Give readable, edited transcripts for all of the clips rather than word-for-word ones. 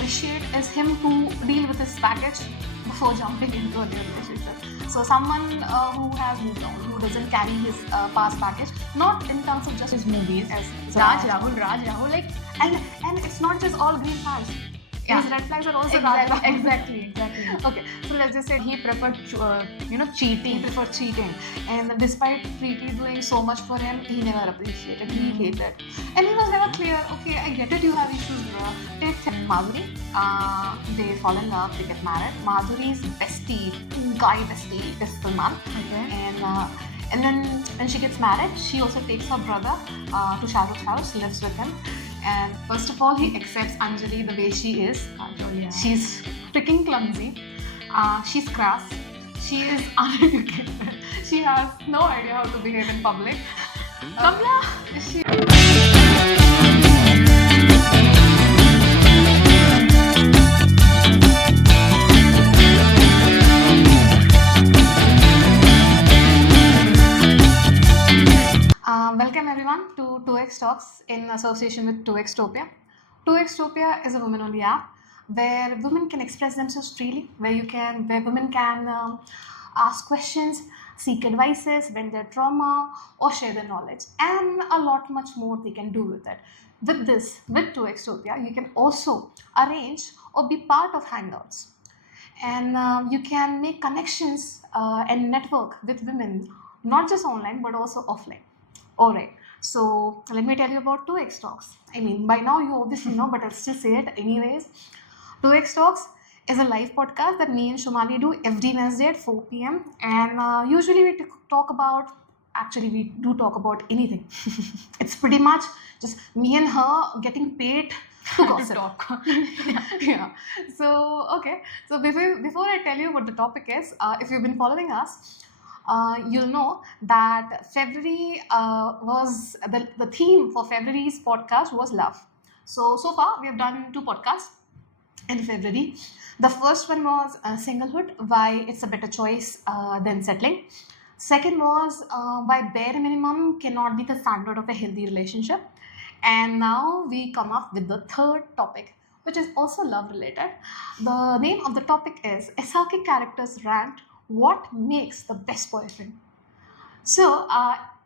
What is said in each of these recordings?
appreciate is him to deal with his baggage before jumping into a new relationship. So someone who has moved on, who doesn't carry his past baggage, not in terms of just his movies. as Raj Rahul, like and it's not just all green flags. Yeah. His red flags are also exactly. Okay, so let's just say He preferred, he cheating. preferred cheating, and despite Preeti doing so much for him, he never appreciated. He hated, and he was never clear. Okay, I get it. You have issues. Take Madhuri. They fall in love. They get married. Madhuri's guy bestie, is Salman. Okay. And then when she gets married, she also takes her brother to Shah Rukh's house, lives with him. And first of all, he accepts Anjali the way she is. Yeah. She's freaking clumsy. She's crass. She is uneducated. She has no idea how to behave in public. Kamla. She Welcome everyone to 2x Talks in association with 2xtopia. 2xtopia is a women-only app where women can express themselves freely, where women can ask questions, seek advices, vent their trauma, or share their knowledge, and a lot much more they can do with it. With 2xtopia, you can also arrange or be part of hangouts, and you can make connections and network with women, not just online but also offline. All right, so let me tell you about 2x Talks. I mean, by now you obviously know, but I'll still say it anyways. 2x Talks is a live podcast that me and Shumali do every Wednesday at 4 p.m. And usually we talk about, actually, we do talk about anything. It's pretty much just me and her getting paid to gossip. talk. Yeah. So, okay. So, before I tell you what the topic is, if you've been following us, you'll know that February was the theme for February's podcast was love. So far we have done 2 podcasts in February. The first one was singlehood, why it's a better choice than settling. Second was why bare minimum cannot be the standard of a healthy relationship. And now we come up with the third topic, which is also love related. The name of the topic is SRK characters rant what makes the best boyfriend. So,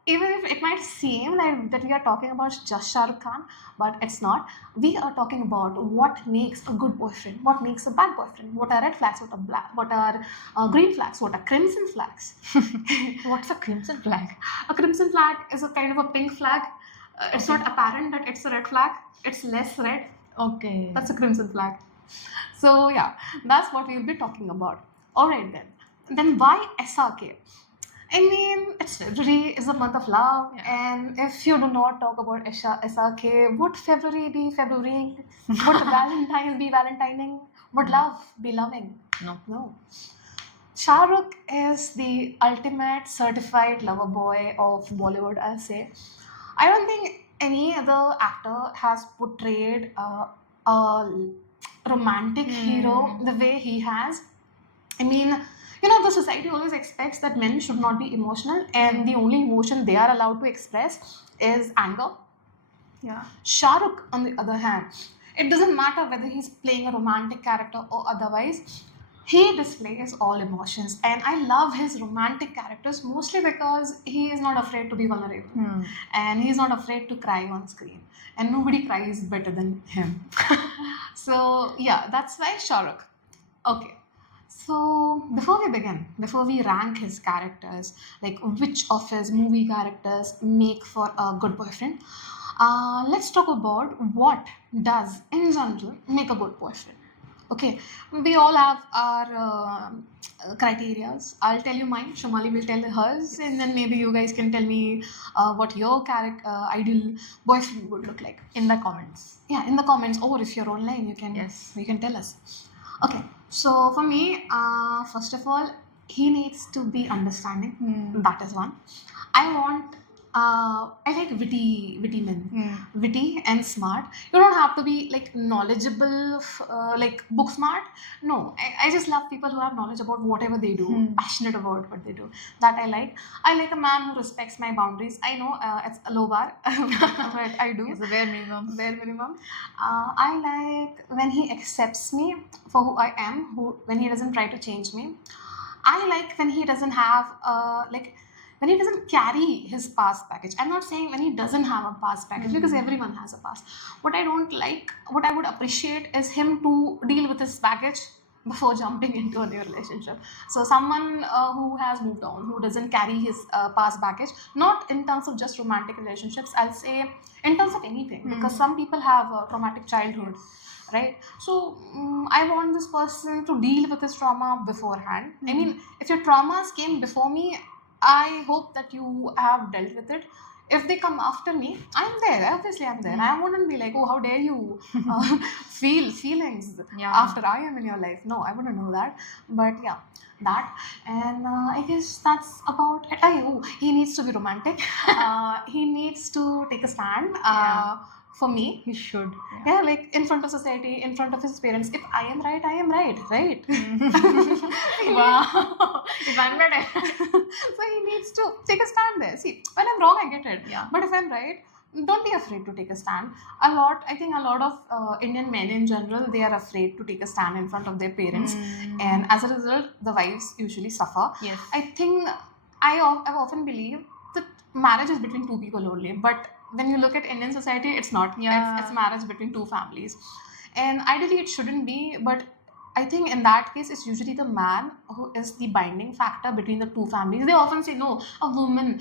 even if it might seem like that we are talking about just Shah Rukh Khan, but it's not. We are talking about what makes a good boyfriend, what makes a bad boyfriend, what are red flags, what are green flags, what are crimson flags. What's a crimson flag? A crimson flag is a kind of a pink flag. It's not apparent that it's a red flag. It's less red. Okay. That's a crimson flag. So yeah, that's what we'll be talking about. All right then. Then why SRK? I mean, it's February is the month of love, and if you do not talk about SRK, would February be February? Would Valentine's be Valentining? Would love be loving? No. Shah Rukh is the ultimate certified lover boy of Bollywood, I'll say. I don't think any other actor has portrayed a romantic hero the way he has. I mean, the society always expects that men should not be emotional, and the only emotion they are allowed to express is anger. Yeah. Shah Rukh, on the other hand, it doesn't matter whether he's playing a romantic character or otherwise, he displays all emotions. And I love his romantic characters mostly because he is not afraid to be vulnerable. And he's not afraid to cry on screen. And nobody cries better than him. So, yeah, that's why Shah Rukh. Okay. So, before we rank his characters, like which of his movie characters make for a good boyfriend, let's talk about what does, in general, make a good boyfriend. Okay, we all have our criterias. I'll tell you mine, Shumali will tell hers, and then maybe you guys can tell me what your ideal boyfriend would look like. In the comments. Yeah, in the comments, or if you're online, you can tell us. Okay, so for me, first of all, he needs to be understanding. That is one. I want I like witty men, witty and smart. You don't have to be like knowledgeable, like book smart. No, I just love people who have knowledge about whatever they do, passionate about what they do. That I like. I like a man who respects my boundaries. I know it's a low bar, but I do. It's a bare minimum. Bare minimum. I like when he accepts me for who I am, when he doesn't try to change me. I like when he doesn't have when he doesn't carry his past baggage. I'm not saying when he doesn't have a past baggage because everyone has a past. What I don't like, what I would appreciate is him to deal with his baggage before jumping into a new relationship. So someone who has moved on, who doesn't carry his past baggage, not in terms of just romantic relationships, I'll say in terms of anything, because some people have a traumatic childhood, right? So I want this person to deal with his trauma beforehand. I mean, if your traumas came before me, I hope that you have dealt with it. If they come after me, I'm there. Obviously, I'm there. I wouldn't be like, oh, how dare you feel feelings after I am in your life. No, I wouldn't know that. But yeah, that. And I guess that's about it. Oh, he needs to be romantic. He needs to take a stand. For me, He should. yeah, like in front of society, in front of his parents. If I am right, I am right, right? Wow. If I'm right, So he needs to take a stand there. See, when I'm wrong, I get it. Yeah. But if I'm right, don't be afraid to take a stand. I think a lot of Indian men in general, they are afraid to take a stand in front of their parents. And as a result, the wives usually suffer. Yes. I think I've often believed that marriage is between two people only. But when you look at Indian society, it's not. Yeah. It's marriage between two families. And ideally, it shouldn't be. But I think in that case, it's usually the man who is the binding factor between the two families. They often say, no, a woman,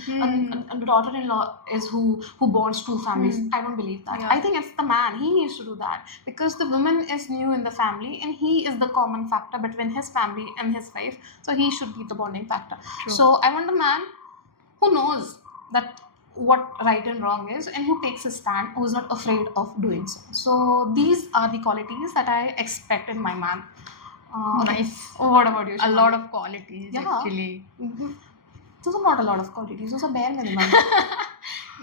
a daughter-in-law is who bonds two families. I don't believe that. Yeah. I think it's the man. He needs to do that because the woman is new in the family and he is the common factor between his family and his wife. So he should be the bonding factor. True. So I want a man who knows that what right and wrong is and who takes a stand, who's not afraid of doing so. So these are the qualities that I expect in my man. Nice. What about you? A Shivani? lot of qualities, Yeah. actually. Those are not a lot of qualities. Those are bare minimum.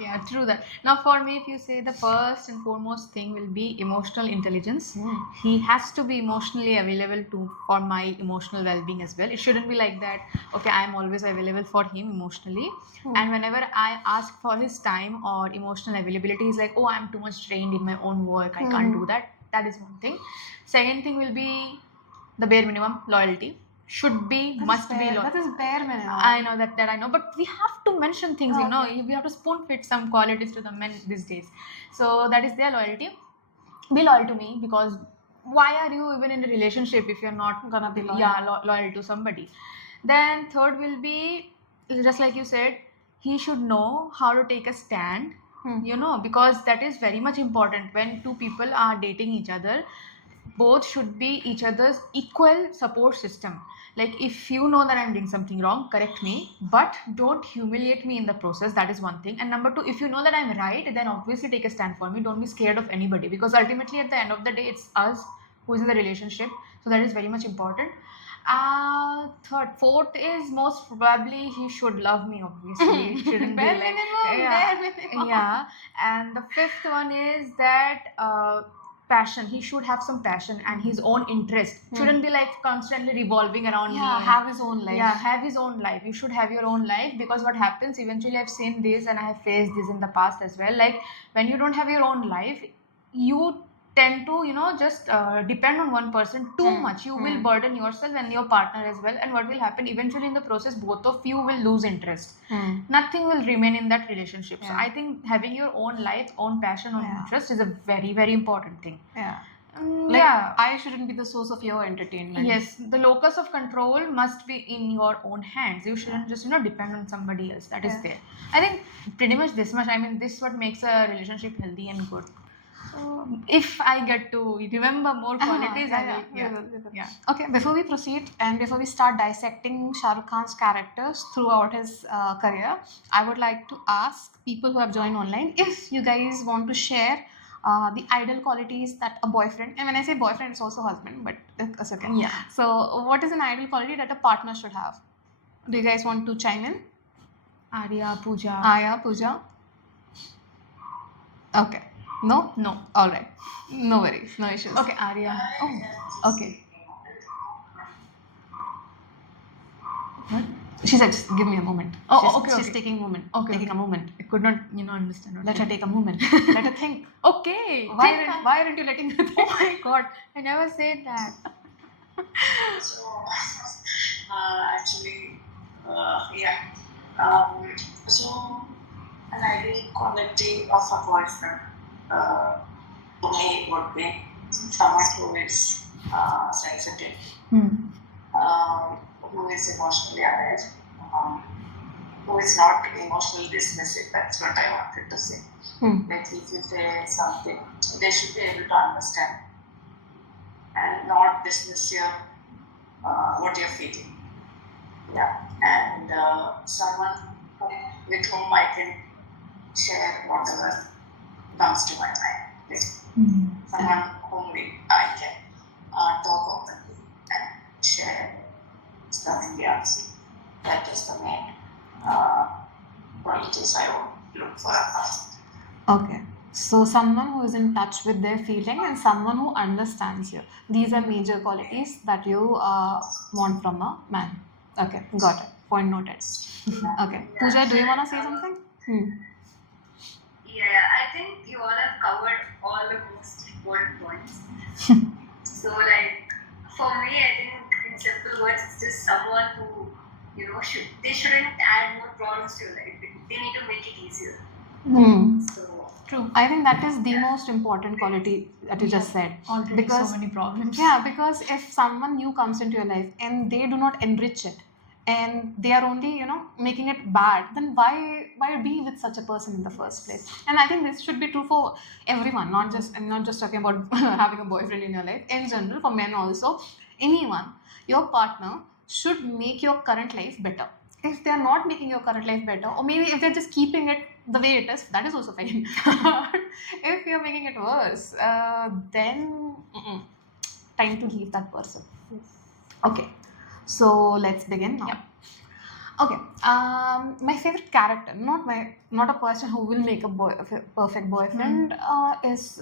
Yeah, true that. Now, for me, if you say the first and foremost thing will be emotional intelligence. He has to be emotionally available for my emotional well-being as well. It shouldn't be like that, okay, I am always available for him emotionally. And whenever I ask for his time or emotional availability, he's like, oh, I'm too much trained in my own work. I can't do that. That is one thing. Second thing will be the bare minimum, loyalty. Should be, must be loyal. That is bare minimum. I know that I know, but we have to mention things, you know. We have to spoon feed some qualities to the men these days. So that is their loyalty. Be loyal to me, because why are you even in a relationship if you're not Gonna be loyal. Yeah, loyal to somebody? Then third will be, just like you said, he should know how to take a stand. You know, because that is very much important when two people are dating each other. Both should be each other's equal support system. Like, if you know that I'm doing something wrong, correct me, but don't humiliate me in the process. That is one thing. And number two, if you know that I'm right, then obviously take a stand for me. Don't be scared of anybody, because ultimately at the end of the day, it's us who is in the relationship. So that is very much important. Fourth is most probably he should love me, obviously. It shouldn't be Bare like minimum, bare minimum. yeah. And the fifth one is that passion. He should have some passion and his own interest. Shouldn't be like constantly revolving around me. Have his own life. Yeah, have his own life. You should have your own life, because what happens eventually, I've seen this and I have faced this in the past as well. Like, when you don't have your own life, you tend to, you know, just depend on one person too much. You will burden yourself and your partner as well. And what will happen eventually in the process, both of you will lose interest. Nothing will remain in that relationship. So I think having your own life, own passion, own interest is a very, very important thing. Like, I shouldn't be the source of your entertainment. Yes, the locus of control must be in your own hands. You shouldn't just, you know, depend on somebody else. That is there. I think pretty much this much. I mean, this is what makes a relationship healthy and good. If I get to remember more qualities, I will. Yeah. Okay, before we proceed and before we start dissecting Shah Rukh Khan's characters throughout his career, I would like to ask people who have joined online if you guys want to share the ideal qualities that a boyfriend, and when I say boyfriend, it's also husband, but it's okay. Yeah. So, what is an ideal quality that a partner should have? Do you guys want to chime in? Arya, Pooja. Aya, Pooja. Okay. No? No. All right. No worries. No issues. Okay, Arya. Oh, okay. What? She said, just give me a moment. Oh, she's, okay, She's okay. taking a moment. Okay, Taking okay. a moment. I could not, understand. what Let you- her take a moment. Let her think. Okay. Why think why aren't you letting her Oh think? my god, I never said that. So, actually, yeah. So, an ideal quality of a boyfriend to me would be someone who is sensitive, who is emotionally aware, who is not emotionally dismissive. That's what I wanted to say. Like if you say something, they should be able to understand and not dismiss your what you're feeling. Yeah, and someone with whom I can share whatever comes to my mind. Like someone whom I can talk openly and share stuff in the answer. That is the main qualities I would look for a person. Okay. So someone who is in touch with their feeling and someone who understands you. These are major qualities that you want from a man. Okay, got it. Point noted. Okay. Yeah. Pooja, do you want to say something? Yeah, I think you all have covered all the most important points. So, like, for me, I think in simple words, it's just someone who, they shouldn't add more problems to your life. They need to make it easier. So, True. I think that is the most important quality that you just said. Already Because- so many problems. Yeah, because if someone new comes into your life and they do not enrich it and they are only, making it bad, then why be with such a person in the first place? And I think this should be true for everyone, I'm not just talking about having a boyfriend in your life. In general, for men also, anyone, your partner should make your current life better. If they are not making your current life better, or maybe if they're just keeping it the way it is, that is also fine. If you're making it worse, then time to leave that person. Okay, so let's begin now. Yeah. Okay, my favorite character, not a person who will make a perfect boyfriend, is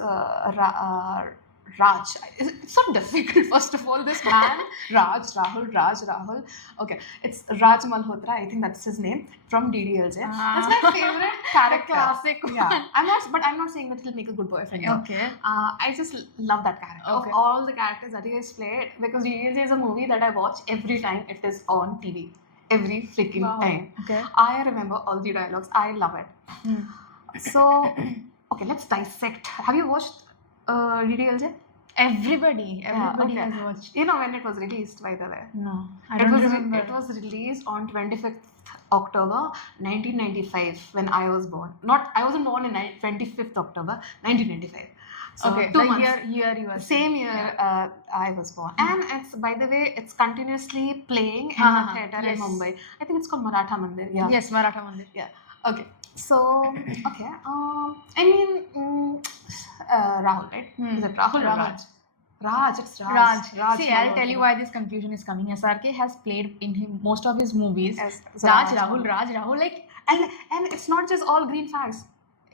Raj. It's so difficult. First of all, this man, Rahul. Okay, it's Raj Malhotra. I think that's his name from DDLJ. That's my favorite character. Classic. Yeah, I'm not saying that he'll make a good boyfriend. No. Okay. I just love that character. Okay. Of all the characters that he has played, because DDLJ is a movie that I watch every time it is on TV. Every freaking Wow. time. Okay. I remember all the dialogues. I love it. So, okay, let's dissect. Have you watched DDLJ? Everybody okay. has watched. You know when it was released, by the way? No, I don't remember. It was released on 25th October 1995 when I was born. I wasn't born in 25th October 1995. So okay, 2 the months. year you were Same year I was born. And it's, by the way, it's continuously playing in a Uh-huh, theatre yes. in Mumbai. I think it's called Maratha Mandir. Yeah. Yes, Maratha Mandir. Okay. So, okay. I mean, Rahul, right? Is it Rahul or Rahul. Raj? Raj, it's Raj. See, I'll tell you why this confusion is coming. SRK has played in most of his movies. Yes, Raj, Rahul, like and it's not just all green flags.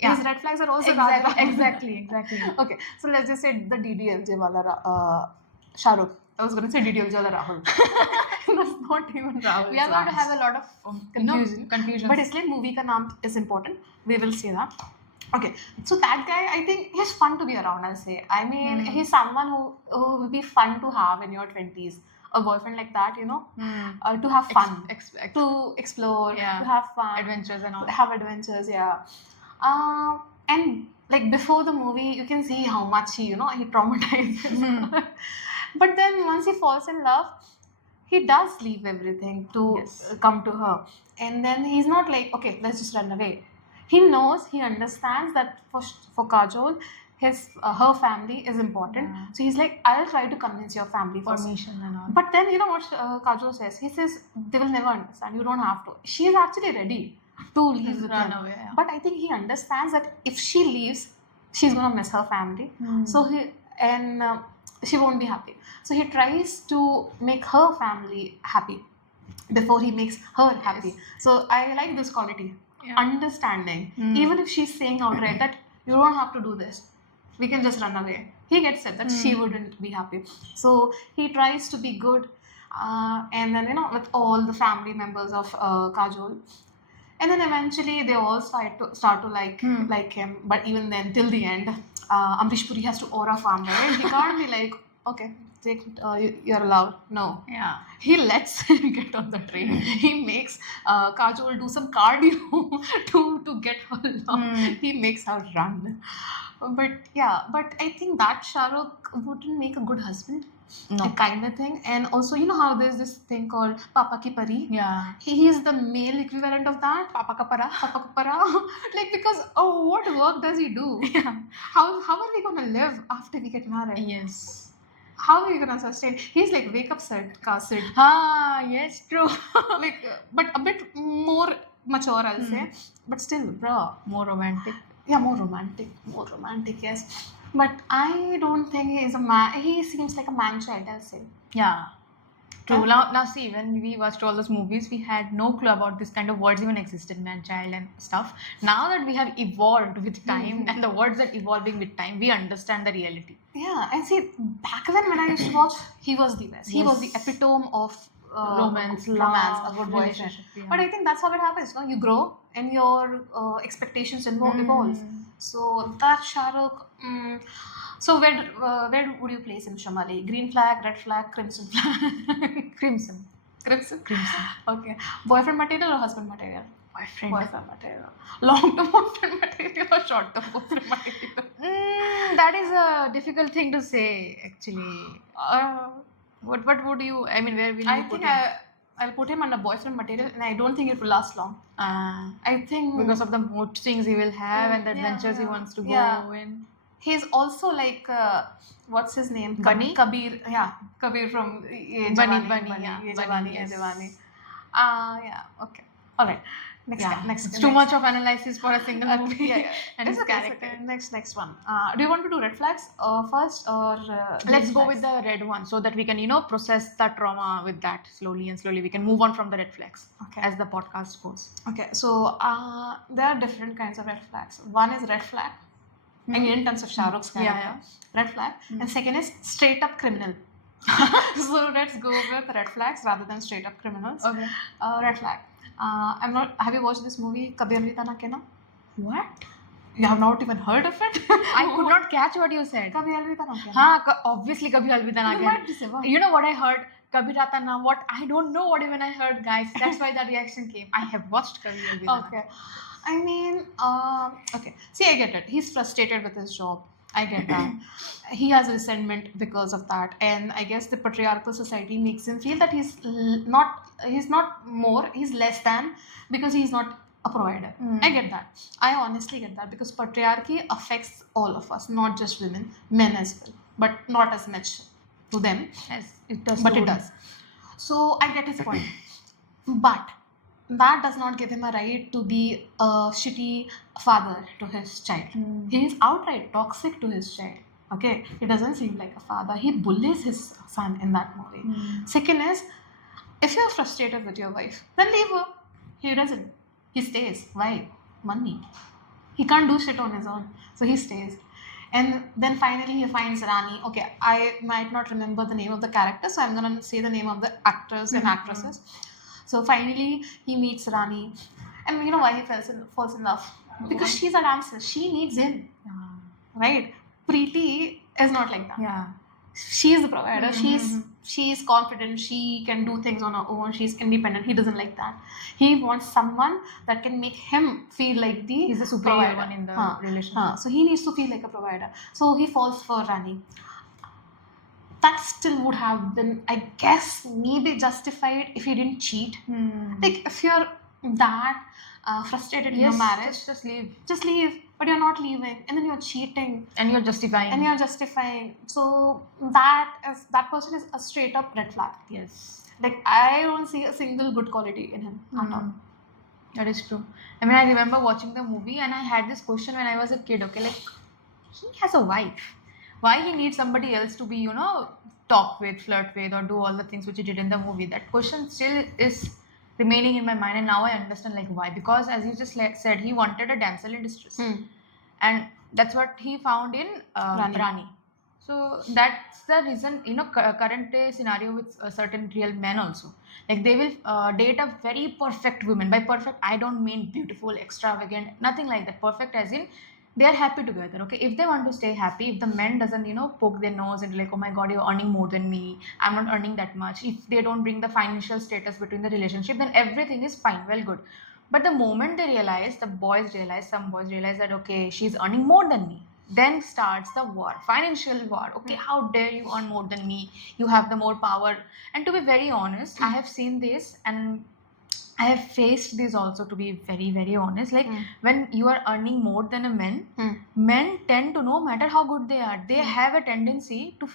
Yeah. His red flags are also exactly, Raj. exactly. Okay, so let's just say the DDLJ wala Shah Rukh. I was going to say DDLJ wala Rahul. That's not even Rahul. We are going to have a lot of confusion. But इसलिए movie का नाम is important. We will see that. Okay, so that guy, I think he's fun to be around, I'll say. I mean, he's someone who will be fun to have in your 20s. A boyfriend like that, to have fun, to explore, Yeah. to have fun, adventures and all. have adventures, yeah. And like before the movie, you can see how much he traumatizes. But then once he falls in love, he does leave everything to Yes. come to her. And then he's not like, okay, let's just run away. He knows, he understands that for Kajol, her family is important. Yeah. So he's like, I'll try to convince your family first. Permission and all. But then you know what Kajol says? He says, they will never understand. You don't have to. She is actually ready to leave with run him. away. Yeah. But I think he understands that if she leaves, she's going to miss her family. So she won't be happy. So he tries to make her family happy. before he makes her happy. So I like this quality. Yeah. Understanding. Mm. Even if she's saying outright that you don't have to do this, we can just run away. He gets it that she wouldn't be happy. So he tries to be good. And then, with all the family members of Kajol. And then eventually they all start to like him. But even then, till the end, Amrish Puri has to aura farm, right? He can't be like, okay, you're allowed. No. Yeah. He lets him get on the train. He makes Kajol do some cardio to get her along. He makes her run. But I think that Shah Rukh wouldn't make a good husband. No. A kind of thing. And also, how there's this thing called Papa Ki Pari. Yeah. He is the male equivalent of that. Papa Kapara. Papa Ka Para. Like, because, what work does he do? Yeah. How are we going to live after we get married? Yes. How are we going to sustain? He's like, wake up, Sid. Yes, true. Like, but a bit more mature, I'll say. But still, bro. More romantic. Yeah, more romantic, yes. But I don't think he is a man. He seems like a man child, I'll say. Yeah. True. Yeah. Now see, when we watched all those movies, we had no clue about this kind of words even existed, man, child, and stuff. Now that we have evolved with time, and the words are evolving with time, we understand the reality. Yeah, and see, back when I used to watch, he was the best. He was the epitome of Romance, a love, good boyfriend. relationship, yeah. But I think that's how it happens. You grow and your expectations evolve. So that Shah Rukh. So where would you place him, Shamali? Green flag, red flag, crimson flag? Crimson. Crimson. Crimson. Okay. Boyfriend material or husband material? Boyfriend. Material. Long-term boyfriend material or short-term boyfriend material? That is a difficult thing to say, actually. What would you? I mean, where will you I put think him? I'll put him under boyfriend material, and I don't think it will last long. I think Because of the mood swings he will have and the Yeah, adventures he yeah. wants to go Yeah. in. he's also like what's his name? Bunny? Kabir. Yeah, Kabir from Ye Bunny, Jawani, Bunny, yeah. Ye Bunny, Jawani, Ye yes. Jawani. Yeah. Okay. All right. Next. It's too much of analysis for a single movie and It's his okay, character. it's okay. Next one. Do you want to do red flags first or Let's green go flags? with the red one so that we can, process the trauma with that slowly and slowly. We can move on from the red flags Okay. as the podcast goes. Okay, so there are different kinds of red flags. One is red flag. I mean, in terms of Shah Rukh's character, Yeah. red flag. And second is straight up criminal. So let's go with red flags rather than straight up criminals. Okay. Red flag. Have you watched this movie Kabhi Alvida Na Kehna? What? You have not even heard of it? I could not catch what you said. Kabhi Alvida Na Kehna. Obviously Kabhi Alvida Na You Kehna. heard this, what? You know what I heard? Kabhi Rata Na. What? I don't know what even I heard, guys. That's why that reaction came. I have watched Kabhi Alvida Na. Okay. I mean, okay. See, I get it. He's frustrated with his job. I get that. He has resentment because of that, and I guess the patriarchal society makes him feel that he's not more, he's less than, because he's not a provider. I get that. I honestly get that, because patriarchy affects all of us, not just women, men as well, but not as much to them. Yes, it does. But to it women. does. So I get his point. But that does not give him a right to be a shitty father to his child. He is outright toxic to his child. Okay, he doesn't seem like a father. He bullies his son in that movie. Second is, if you're frustrated with your wife, then leave her. He doesn't. He stays. Why? Money. He can't do shit on his own, so he stays. And then finally he finds Rani. Okay, I might not remember the name of the character, so I'm gonna say the name of the actors and actresses. So finally he meets Rani, and you know why he falls in love? Because she's a dancer. She needs him, right? Preeti is not like that. Yeah. She is the provider. She's confident. She can do things on her own. She's independent. He doesn't like that. He wants someone that can make him feel like the He's the superior provider. one in the relationship. So he needs to feel like a provider. So he falls for Rani. That still would have been, I guess, maybe justified if he didn't cheat. Like, if you're that frustrated in your marriage, just leave. just leave. But you're not leaving, and then you're cheating, And you're justifying. and you're justifying. So that person is a straight up red flag. Yes. Like, I don't see a single good quality in him at all. That is true. I mean, I remember watching the movie and I had this question when I was a kid. Okay, like, he has a wife. Why he needs somebody else to be, talk with, flirt with, or do all the things which he did in the movie. That question still is remaining in my mind, and now I understand like why. Because as you just said, he wanted a damsel in distress, and that's what he found in Rani. So that's the reason, current day scenario with certain real men also, like they will date a very perfect woman. By perfect, I don't mean beautiful, extravagant, nothing like that. Perfect as in they are happy together. Okay, if they want to stay happy, if the man doesn't poke their nose and like, oh my god, you're earning more than me, I'm not earning that much, if they don't bring the financial status between the relationship, then everything is fine, well, good. But the moment they realize, some boys realize that okay, she's earning more than me, then starts the war, financial war. Okay, how dare you earn more than me, you have the more power. And to be very honest, I have seen this, and I have faced this also, to be very, very honest. Like when you are earning more than a man, men tend to, no matter how good they are, they have a tendency to,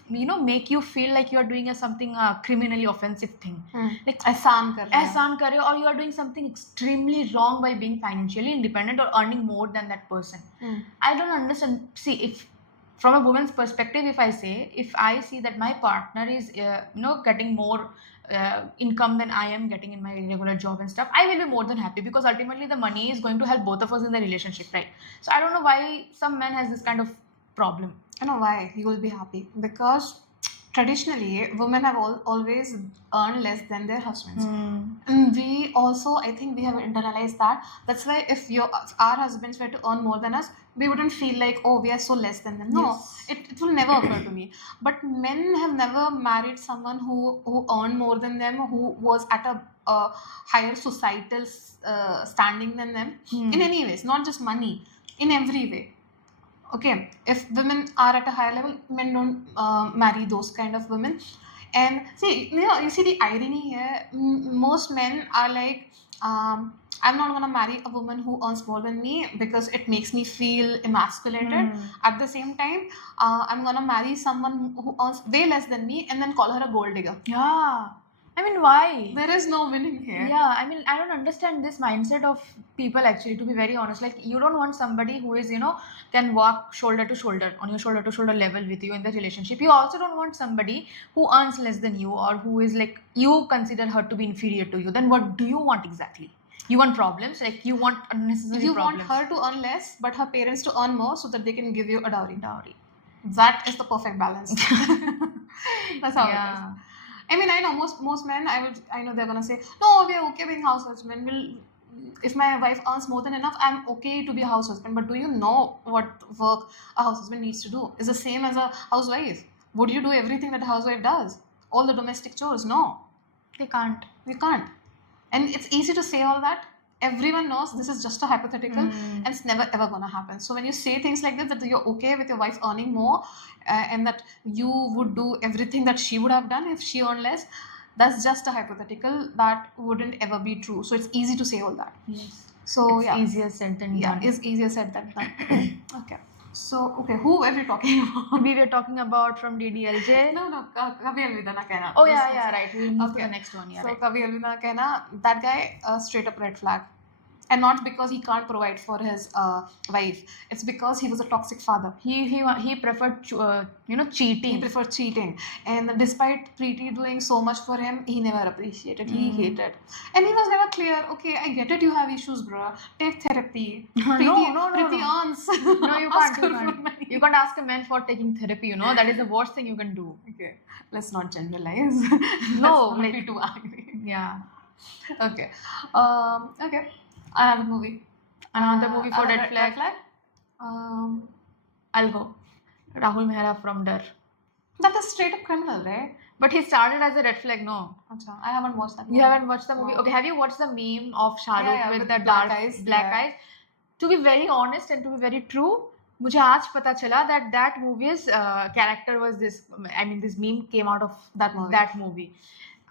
make you feel like you are doing something criminally offensive thing. Like एहसान कर रहे or you are doing something extremely wrong by being financially independent or earning more than that person. I don't understand. See, if from a woman's perspective, if I see that my partner is getting more income than I am getting in my regular job and stuff, I will be more than happy, because ultimately the money is going to help both of us in the relationship, right? So I don't know why some man has this kind of problem. I know why you will be happy, because traditionally women have always earned less than their husbands. And we also, I think we have internalized that. That's why if our husbands were to earn more than us, we wouldn't feel like, oh, we are so less than them. No, Yes. it will never occur to me. But men have never married someone who earned more than them, who was at a higher societal standing than them in any ways, not just money, in every way. Okay, if women are at a higher level, men don't marry those kind of women. And see, you see the irony here. Most men are like, I'm not gonna marry a woman who earns more than me because it makes me feel emasculated. At the same time, I'm gonna marry someone who earns way less than me and then call her a gold digger. Yeah. I mean, why? There is no winning here. Yeah, I mean, I don't understand this mindset of people actually, to be very honest. Like, you don't want somebody who is, can walk shoulder to shoulder, on your shoulder to shoulder level with you in the relationship. You also don't want somebody who earns less than you, or who is like, you consider her to be inferior to you. Then what do you want exactly? You want problems? Like, you want unnecessary You problems. want her to earn less, but her parents to earn more so that they can give you a dowry. Dowry. That is the perfect balance. That's how it is. I mean, I know most men. I know they're gonna say, no, we are okay being house husband. If my wife earns more than enough, I'm okay to be a house husband. But do you know what work a house husband needs to do? It's the same as a housewife. Would you do everything that a housewife does? All the domestic chores? No, They can't. we can't. And it's easy to say all that. Everyone knows this is just a hypothetical and it's never ever gonna happen. So when you say things like this, that you're okay with your wife earning more and that you would do everything that she would have done if she earned less, that's just a hypothetical that wouldn't ever be true. So it's easy to say all that. Yes. So It's yeah, easier said than done. it's easier said than done. Okay. So okay, who were we talking about? We were talking about from DDLJ. No, Kabhi Alvida Na Kehna. Oh yeah, right. We'll move to Okay. the next one. Yeah, So right. Kabhi Alvida Na Kehna, that guy, straight up red flag. And not because he can't provide for his wife. It's because he was a toxic father. He preferred cheating. He preferred cheating. And despite Preeti doing so much for him, he never appreciated. He hated. And he was never clear, okay, I get it, you have issues, bro. Take therapy. Preeti earns. No, you Ask can't. her for money. You can't ask a man for taking therapy. That is the worst thing you can do. Okay, let's not generalize. No, Let's not like- be too angry. Yeah. Okay. Okay. Another movie. Another movie for Another red flag. I'll go. Rahul Mehra from Dar. That is straight up criminal, right? But he started as a red flag. No, Acha, I haven't watched that movie. you haven't watched the movie. No. Okay, have you watched the meme of Shah Rukh Yeah, with with the black dark eyes, black yeah. eyes? To be very honest and to be very true, मुझे आज पता चला that movie's character was this. I mean, this meme came out of That movie.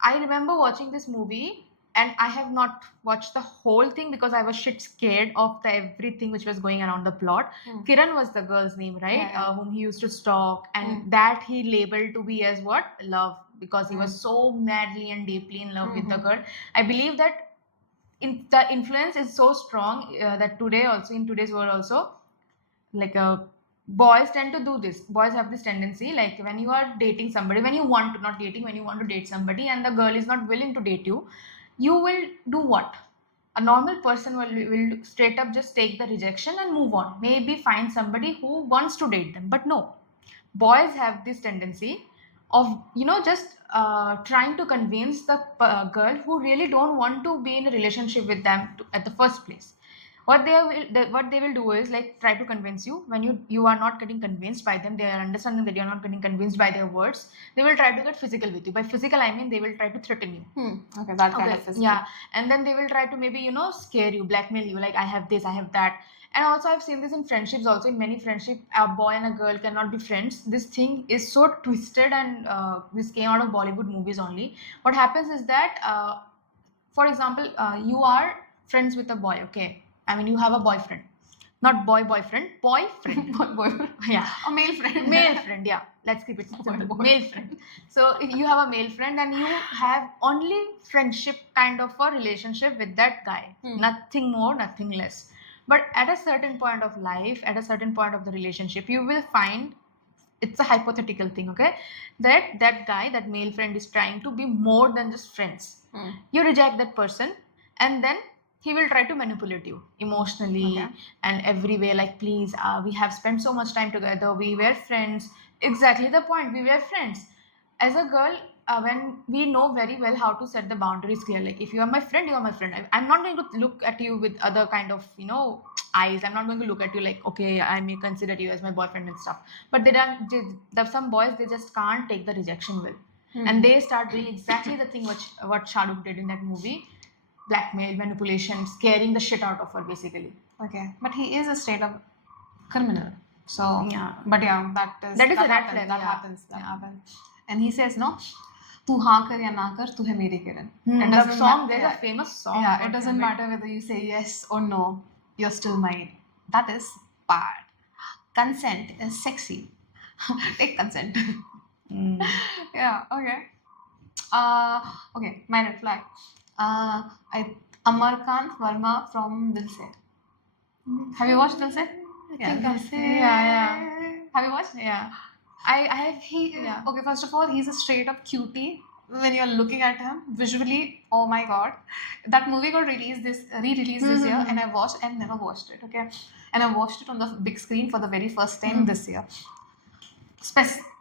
I remember watching this movie, and I have not watched the whole thing because I was shit scared of everything which was going around the plot. Kiran was the girl's name, right? Yeah. Whom he used to stalk, and that he labeled to be as what? Love, because he was so madly and deeply in love with the girl. I believe that the influence is so strong that today also, in today's world also, like boys tend to do this. Boys have this tendency, like when you are dating somebody, when you want to, not dating, when you want to date somebody and the girl is not willing to date you, you will do what? A normal person will straight up just take the rejection and move on. Maybe find somebody who wants to date them. But no, boys have this tendency of, just trying to convince the girl who really don't want to be in a relationship with them at the first place. What they will do is like try to convince you. When you are not getting convinced by them, they are understanding that you are not getting convinced by their words, they will try to get physical with you. By physical I mean they will try to threaten you. Okay, that kind of physical. Yeah, and then they will try to maybe scare you, blackmail you, like I have this, I have that. And also I've seen this in friendships also. In many friendship, a boy and a girl cannot be friends. This thing is so twisted, and this came out of Bollywood movies only. What happens is that for example, you are friends with a boy, okay? I mean, you have a boyfriend, not boyfriend, boyfriend. Boyfriend. Yeah, A male friend. male friend. Yeah, let's keep it simple. Boy. Male friend. So if you have a male friend and you have only friendship kind of a relationship with that guy, nothing more, nothing less. But at a certain point of life, at a certain point of the relationship, you will find, it's a hypothetical thing, okay, that guy, that male friend is trying to be more than just friends. You reject that person, and then he will try to manipulate you emotionally. Okay. And every way, like, please, we have spent so much time together, we were friends. Exactly the point, we were friends. As a girl, when we know very well how to set the boundaries clear, like if you are my friend, you are my friend. I'm not going to look at you with other kind of eyes. I'm not going to look at you like, okay, I may consider you as my boyfriend and stuff. But there's some boys, they just can't take the rejection well. And they start doing exactly the thing what Shah Rukh did in that movie. Blackmail, manipulation, scaring the shit out of her, basically. Okay, but he is a straight up criminal. So Yeah. but yeah, that is That is a red happens, flag, That yeah. happens. That happens. And he says, no, tu haan kar ya na kar, tu hai meri kiran. It The doesn't song, matter- there's a famous song. Yeah, about it doesn't him. matter whether you say yes or no, you're still mine. That is bad. Consent is sexy. Take consent. Mm. Yeah, okay. Okay, my red flag. Amarkant Verma from Dil Se. Have you watched Dil Se? think Dil I've- Se. yeah. Have you watched? Yeah. Yeah. Okay, first of all, he's a straight up cutie. When you're looking at him visually, oh my god, that movie got re-released this year, and I've never watched it, okay, and I watched it on the big screen for the very first time this year,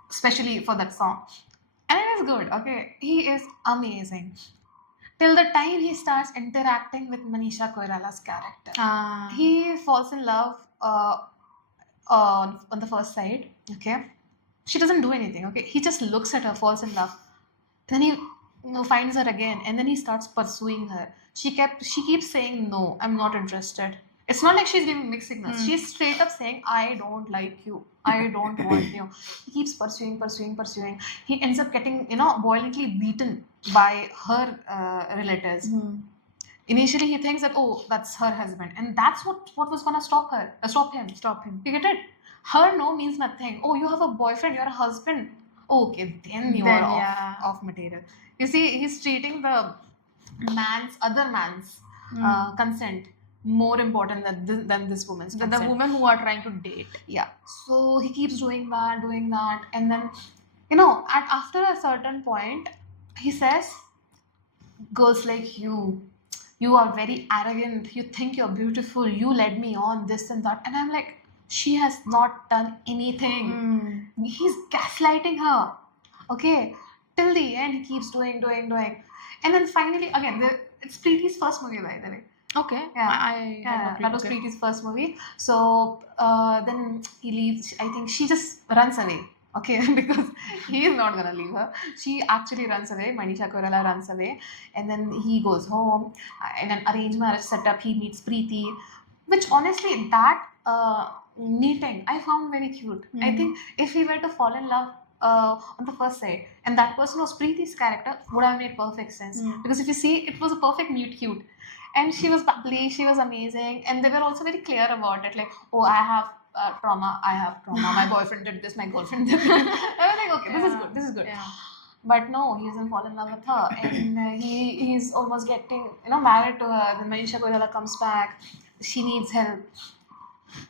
especially for that song, and it is good, okay, he is amazing till the time he starts interacting with Manisha Koirala's character. He falls in love on the first sight, okay. She doesn't do anything, okay. He just looks at her, falls in love. Then he finds her again, and then he starts pursuing her. She keeps saying, no, I'm not interested. It's not like she's giving mixed signals. She's straight up saying, I don't like you. I don't want you. He keeps pursuing. He ends up getting, violently beaten by her relatives. Initially, he thinks that, oh, that's her husband. And that's what was going to stop him. You get it? Her no means nothing. Oh, you have a boyfriend, you're a husband. Okay, then you Then, are yeah. off material. You see, he's treating the other man's consent more important than this woman's The consent. women who are trying to date. Yeah. So he keeps doing that, and then, after a certain point, he says, girls like you are very arrogant, you think you're beautiful, you led me on, this and that. And I'm like, she has not done anything. He's gaslighting her. Okay. Till the end, he keeps doing. And then finally, again, it's Preeti's first movie, by the way. Okay. Yeah. Yeah, that was Preeti's first movie. So then he leaves. I think she just runs away. Okay, because he is not gonna leave her. She actually runs away. Manisha Koirala runs away, and then he goes home. In an arranged marriage setup, he meets Preeti, which honestly, that meeting I found very cute. I think if he were to fall in love on the first sight, and that person was Preeti's character, would have made perfect sense. Because if you see, it was a perfect meet cute. And she was bubbly, she was amazing, and they were also very clear about it. Like, oh, I have trauma, my boyfriend did this, my girlfriend did this. I was like, okay, this is good. Yeah. But no, he doesn't fall in love with her, and he's almost getting married to her. Then Manisha Koirala comes back, she needs help.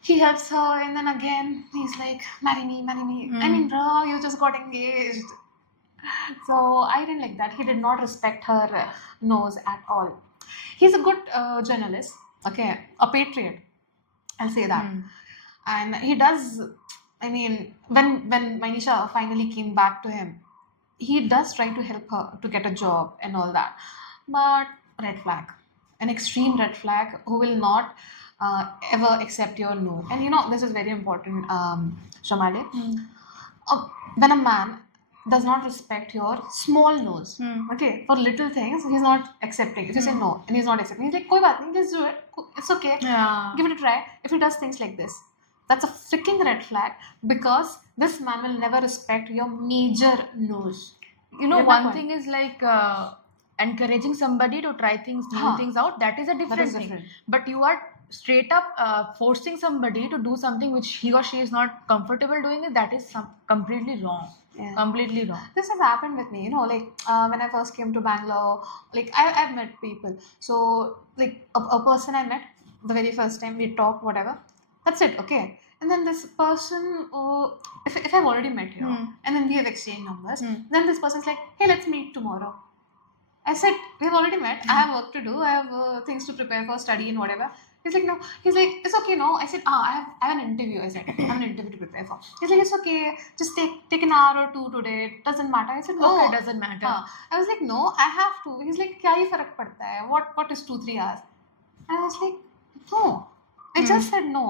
He helps her, and then again he's like, marry me, marry me. I Mm. mean, bro, you just got engaged. So I didn't like that. He did not respect her nose at all. He's a good journalist, okay, a patriot. I'll say that. Mm. And he does. I mean, when Manisha finally came back to him, he does try to help her to get a job and all that. But red flag, an extreme red flag, who will not ever accept your no. And you know, this is very important, Shamale. Mm. When a man does not respect your small no's, Mm. okay, for little things, he's not accepting. If you say no and he's not accepting, he's like, koi baat nahi, just do it. It's okay. Yeah. Give it a try. If he does things like this, that's a freaking red flag, because this man will never respect your major no's. You know, Get my one point? thing is like encouraging somebody to try things, new Huh. things out. That is a That different is thing. different. But you are straight up forcing somebody to do something which he or she is not comfortable doing it. That is completely wrong. Yeah. Completely wrong. This has happened with me, you know, like when I first came to Bangalore, like I've met people. So, like a person I met the very first time, we talked, whatever. That's it, okay. And then this person, if I've already met you, Hmm. and then we have exchanged numbers, Hmm. then this person's like, hey, let's meet tomorrow. I said, we've already met. I have work to do. I have things to prepare for, study and whatever. He's like, no. He's like, it's okay, no. I said, I have an interview. I said, I have an interview to prepare for. He's like, it's okay. Just take an hour or two today. It doesn't matter. I said, no. Okay, doesn't matter. I was like, no, I have to. He's like, kya hi farak padta hai? What is 2-3 hours? And I was like, no. I just said no.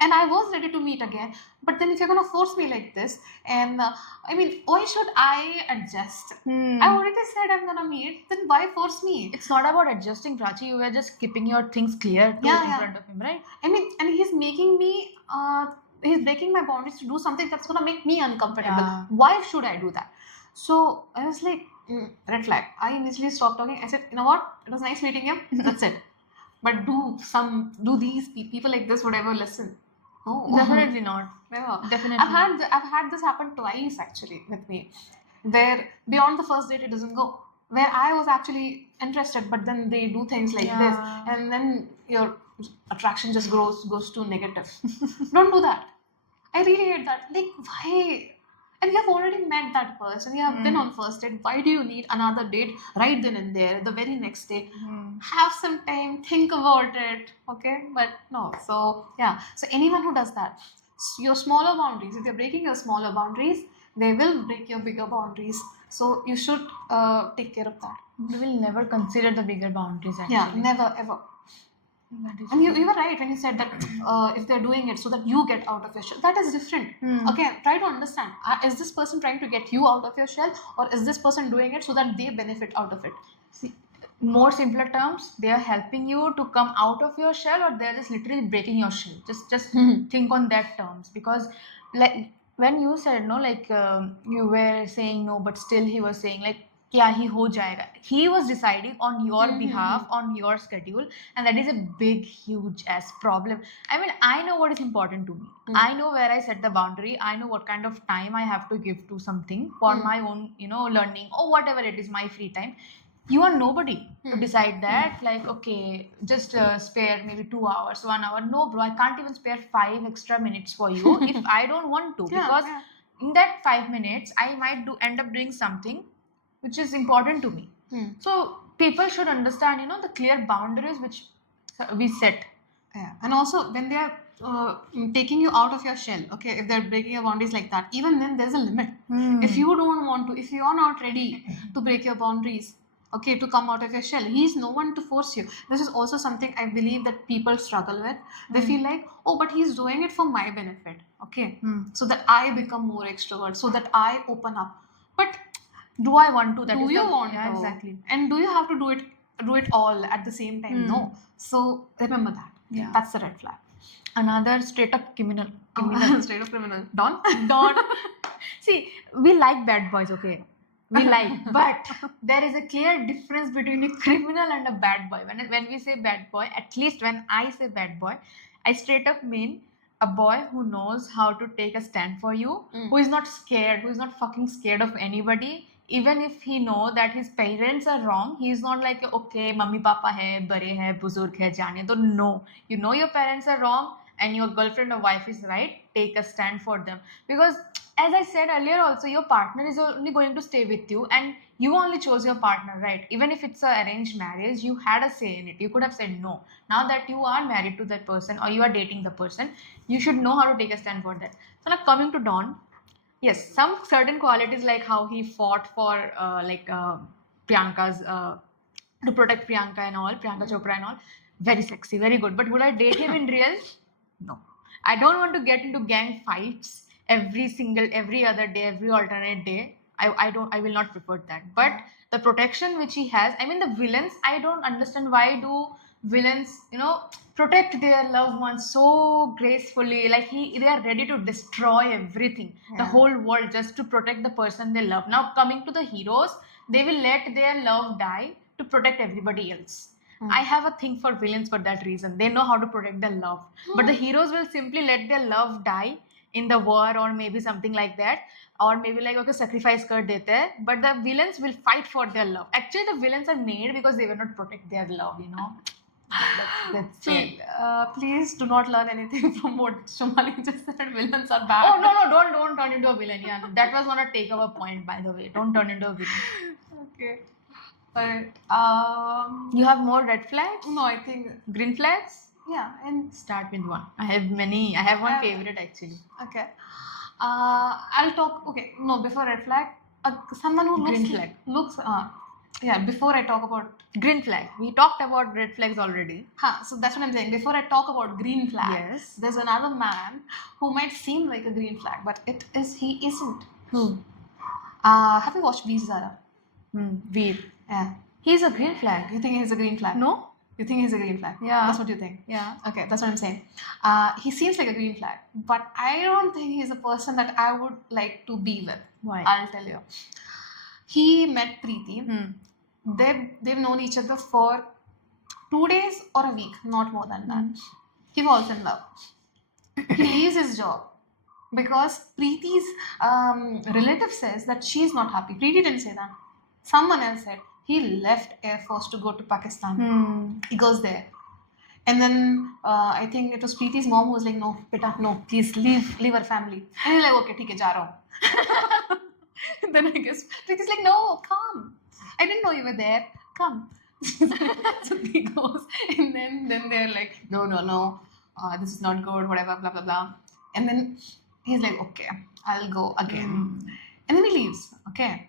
And I was ready to meet again. But then if you're going to force me like this, and I mean, why should I adjust? Hmm. I already said I'm going to meet, then why force me? It's not about adjusting, Prachi. You were just keeping your things clear in Yeah. front of him, right? I mean, and he's making me, he's breaking my boundaries to do something that's going to make me uncomfortable. Yeah. Why should I do that? So I was like, red flag. I immediately stopped talking. I said, you know what? It was nice meeting you. That's it. But do these people like this would ever listen? No. Definitely not. Never. Definitely. I've had this happen twice actually with me, where beyond the first date it doesn't go. Where I was actually interested, but then they do things like this, Yeah. and then your attraction just goes to negative. Don't do that. I really hate that. Like, why? And you have already met that person. You have been on first date. Why do you need another date right then and there, the very next day? Hmm. Have some time, think about it, okay? But no. So yeah. So anyone who does that, your smaller boundaries. If you're breaking your smaller boundaries, they will break your bigger boundaries. So you should take care of that. We will never consider the bigger boundaries actually. Yeah, never ever. That is And you were right when you said that if they're doing it so that you get out of your shell, that is different. Hmm. Okay, try to understand. Is this person trying to get you out of your shell, or is this person doing it so that they benefit out of it? See, more simpler terms, they are helping you to come out of your shell, or they're just literally breaking your shell. Just think on that terms, because like when you said no, like you were saying no, but still he was saying like, kya hi ho jayega. He was deciding on your behalf, on your schedule, and that is a big, huge ass problem. I mean, I know what is important to me. I know where I set the boundary. I know what kind of time I have to give to something for my own, learning or whatever it is, my free time. You are nobody to decide that, like, okay, just spare maybe 2 hours, 1 hour. No, bro, I can't even spare 5 extra minutes for you if I don't want to. Yeah, Because yeah. in that 5 minutes, I might end up doing something which is important to me. So people should understand, the clear boundaries which we set. Yeah, and also when they are taking you out of your shell, okay, if they're breaking your boundaries like that, even then there's a limit. If you don't want to, if you're not ready to break your boundaries, okay, to come out of your shell, he's no one to force you. This is also something I believe that people struggle with. They feel like, oh, but he's doing it for my benefit, okay, so that I become more extrovert, so that I open up. But Do I want to? That do is you the- want yeah, to? exactly. And do you have to do it all at the same time? No. So remember that. Yeah. That's the red flag. Another straight up criminal. Straight up criminal. Don? Don't. See, we like bad boys, okay? We like, but there is a clear difference between a criminal and a bad boy. When we say bad boy, at least when I say bad boy, I straight up mean a boy who knows how to take a stand for you, who is not scared, who is not fucking scared of anybody. Even if he know that his parents are wrong, he is not like, okay, mummy papa hai, bare hai, buzurg hai, jaane do. No, you know your parents are wrong, and your girlfriend or wife is right, take a stand for them. Because as I said earlier also, your partner is only going to stay with you, and you only chose your partner, right? Even if it's a arranged marriage, you had a say in it. You could have said no. Now that you are married to that person or you are dating the person, you should know how to take a stand for that. So now coming to Don, yes, some certain qualities like how he fought for Priyanka's to protect Priyanka and all, Priyanka Chopra and all, very sexy, very good. But would I date him in real? No. I don't want to get into gang fights every other day, every alternate day. I will not prefer that. But the protection which he has, I mean, the villains, I don't understand why do villains, protect their loved ones so gracefully. Like they are ready to destroy everything, the whole world, just to protect the person they love. Now coming to the heroes, they will let their love die to protect everybody else. I have a thing for villains for that reason. They know how to protect their love. But the heroes will simply let their love die in the war or maybe something like that. Or maybe like, okay, sacrifice kar dete hai. But the villains will fight for their love. Actually, the villains are made because they will not protect their love, That's it. Please do not learn anything from what Shumali just said. Villains are bad. Oh, no, don't turn into a villain. Yeah, that was not a takeover point, by the way. Don't turn into a villain. Okay. But You have more red flags? no, I think Green flags? yeah, and Start with one. I have many. I have one Yeah. favorite actually. okay. I'll talk. Okay, no, before red flag, someone who Green looks flag. yeah. Before I talk about Green flag. We talked about red flags already. so that's what I'm saying. Before I talk about green flag, Yes. there's another man who might seem like a green flag, but he isn't. Who? Have you watched Veer Zara? Veer. Yeah. He's a green flag. You think he's a green flag? No? You think he's a green flag? Yeah. That's what you think. Yeah. Okay, that's what I'm saying. He seems like a green flag, but I don't think he's a person that I would like to be with. Why? I'll tell you. He met Preeti. They've known each other for 2 days or a week, not more than that. He falls in love. He leaves his job because Preeti's relative says that she's not happy. Preeti didn't say that. Someone else said. He left Air Force to go to Pakistan. He goes there. And then I think it was Preeti's mom who was like, no, beta, no, please leave our family. And he's like, okay, theek hai, ja raha hu. Then I guess Preeti's like, no, come. I didn't know you were there. Come. So he goes. And then they're like, no, this is not good, whatever, blah, blah, blah. And then he's like, okay, I'll go again. And then he leaves, okay.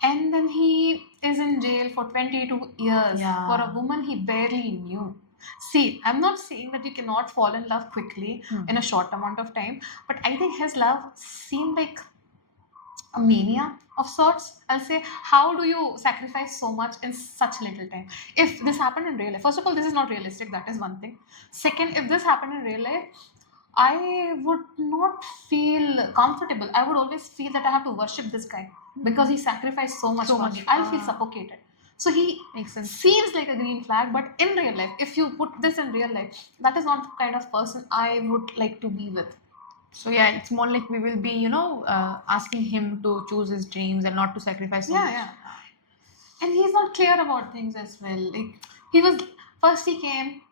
And then he is in jail for 22 years Yeah. for a woman he barely knew. See, I'm not saying that you cannot fall in love quickly in a short amount of time, but I think his love seemed like a mania of sorts. I'll say, how do you sacrifice so much in such little time? If this happened in real life, first of all, this is not realistic, that is one thing. Second, if this happened in real life, I would not feel comfortable. I would always feel that I have to worship this guy because he sacrificed so much So for much. me. I'll feel suffocated. So he Makes sense. seems like a green flag, but in real life, if you put this in real life, that is not the kind of person I would like to be with. So yeah, it's more like we will be, asking him to choose his dreams and not to sacrifice. so much. Yeah. And he's not clear about things as well. Like first he came,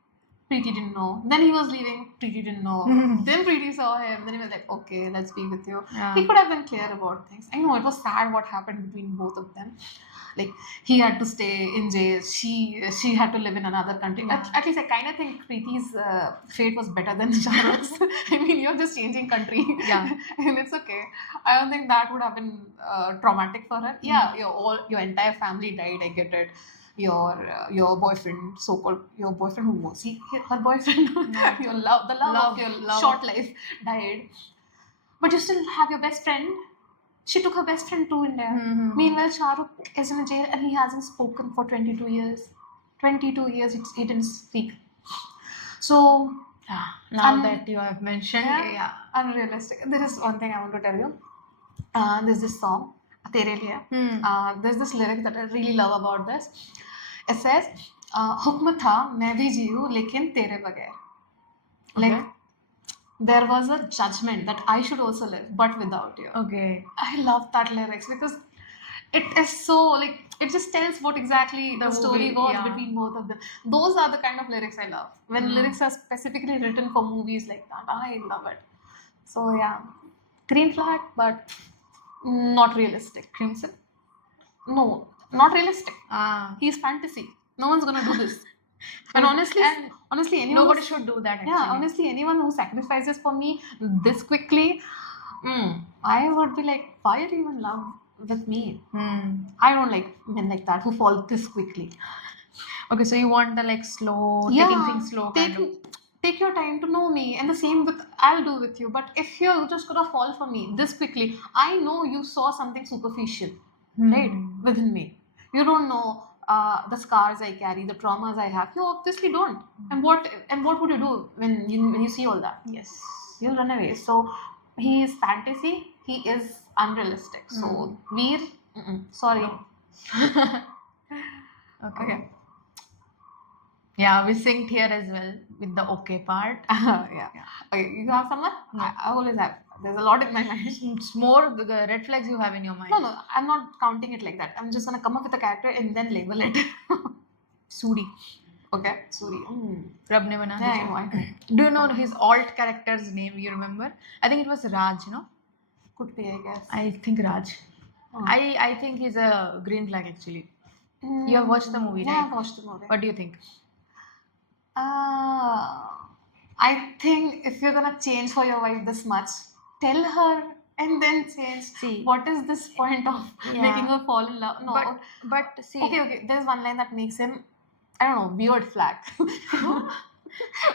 Preeti didn't know. Then he was leaving, Preeti didn't know. Then Preeti saw him. Then he was like, okay, let's be with you. Yeah. He could have been clear about things. I know it was sad what happened between both of them. Like he had to stay in jail. She had to live in another country. Yeah. At least I kind of think Preeti's fate was better than Shah Rukh's. I mean, you're just changing country. Yeah. And it's okay. I don't think that would have been traumatic for her. Yeah, your entire family died. I get it. Your boyfriend, so-called your boyfriend, who was he? Her boyfriend. The love of your Love. short life died. But you still have your best friend. She took her best friend to India. Meanwhile, Shah Rukh is in a jail and he hasn't spoken for 22 years. 22 years he didn't speak. So, Now that you have mentioned, yeah, unrealistic. There is one thing I want to tell you. There's this song, Tere Liye. There's this lyric that I really love about this. It says, "Hukm tha, main bhi jiyu, lekin tere bagair." Like, there was a judgment that I should also live, but without you. Okay. I love that lyrics because it is so like it just tells what exactly the story movie, was yeah. between both of them. Those are the kind of lyrics I love. When lyrics are specifically written for movies like that, I love it. So yeah, green flag, but not realistic. Crimson. No, not realistic. Ah. He's fantasy. No one's gonna do this. And honestly, anyone Nobody who, should do that. Actually. yeah, honestly, anyone who sacrifices for me this quickly, I would be like, why are you in love with me? I don't like men like that who fall this quickly. Okay, so you want the like slow, Yeah, taking things slow kind of. take your time to know me, and the same with I'll do with you. But if you're just gonna fall for me this quickly, I know you saw something superficial, right, within me. You don't know the scars I carry, the traumas I have. You obviously don't. And what would you do when you see all that? Yes. You'll run away. So he is fantasy. He is unrealistic. So Veer, sorry. Okay. Yeah, we synced here as well with the okay part. Yeah. Okay, you have someone? No. I always have. There's a lot in my mind. It's more the red flags you have in your mind. No, I'm not counting it like that. I'm just gonna come up with a character and then label it. Suri. Okay, Suri. Rab ne bana Yeah, diya. I know. Do you know his alt character's name? You remember? I think it was Raj. No, Could be, I guess. I think Raj. Oh. I think he's a green flag actually. You have watched the movie, Yeah, right? I've watched the movie. What do you think? I think if you're gonna change for your wife this much, tell her and then change. See. What is this point of Yeah. making her fall in love? No. But see. Okay. There's one line that makes him, I don't know, weird flag.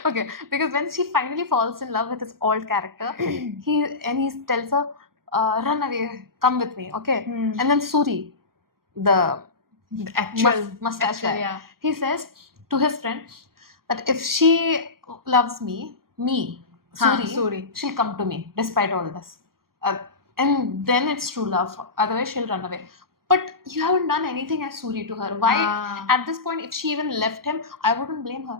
Okay, because when she finally falls in love with his old character, he tells her, run away, come with me, okay? And then Suri, the Actual mustache guy, yeah. he says to his friend that if she loves me, Suri, she'll come to me despite all this. And then it's true love. Otherwise, she'll run away. But you haven't done anything as Suri to her. Why? At this point, if she even left him, I wouldn't blame her.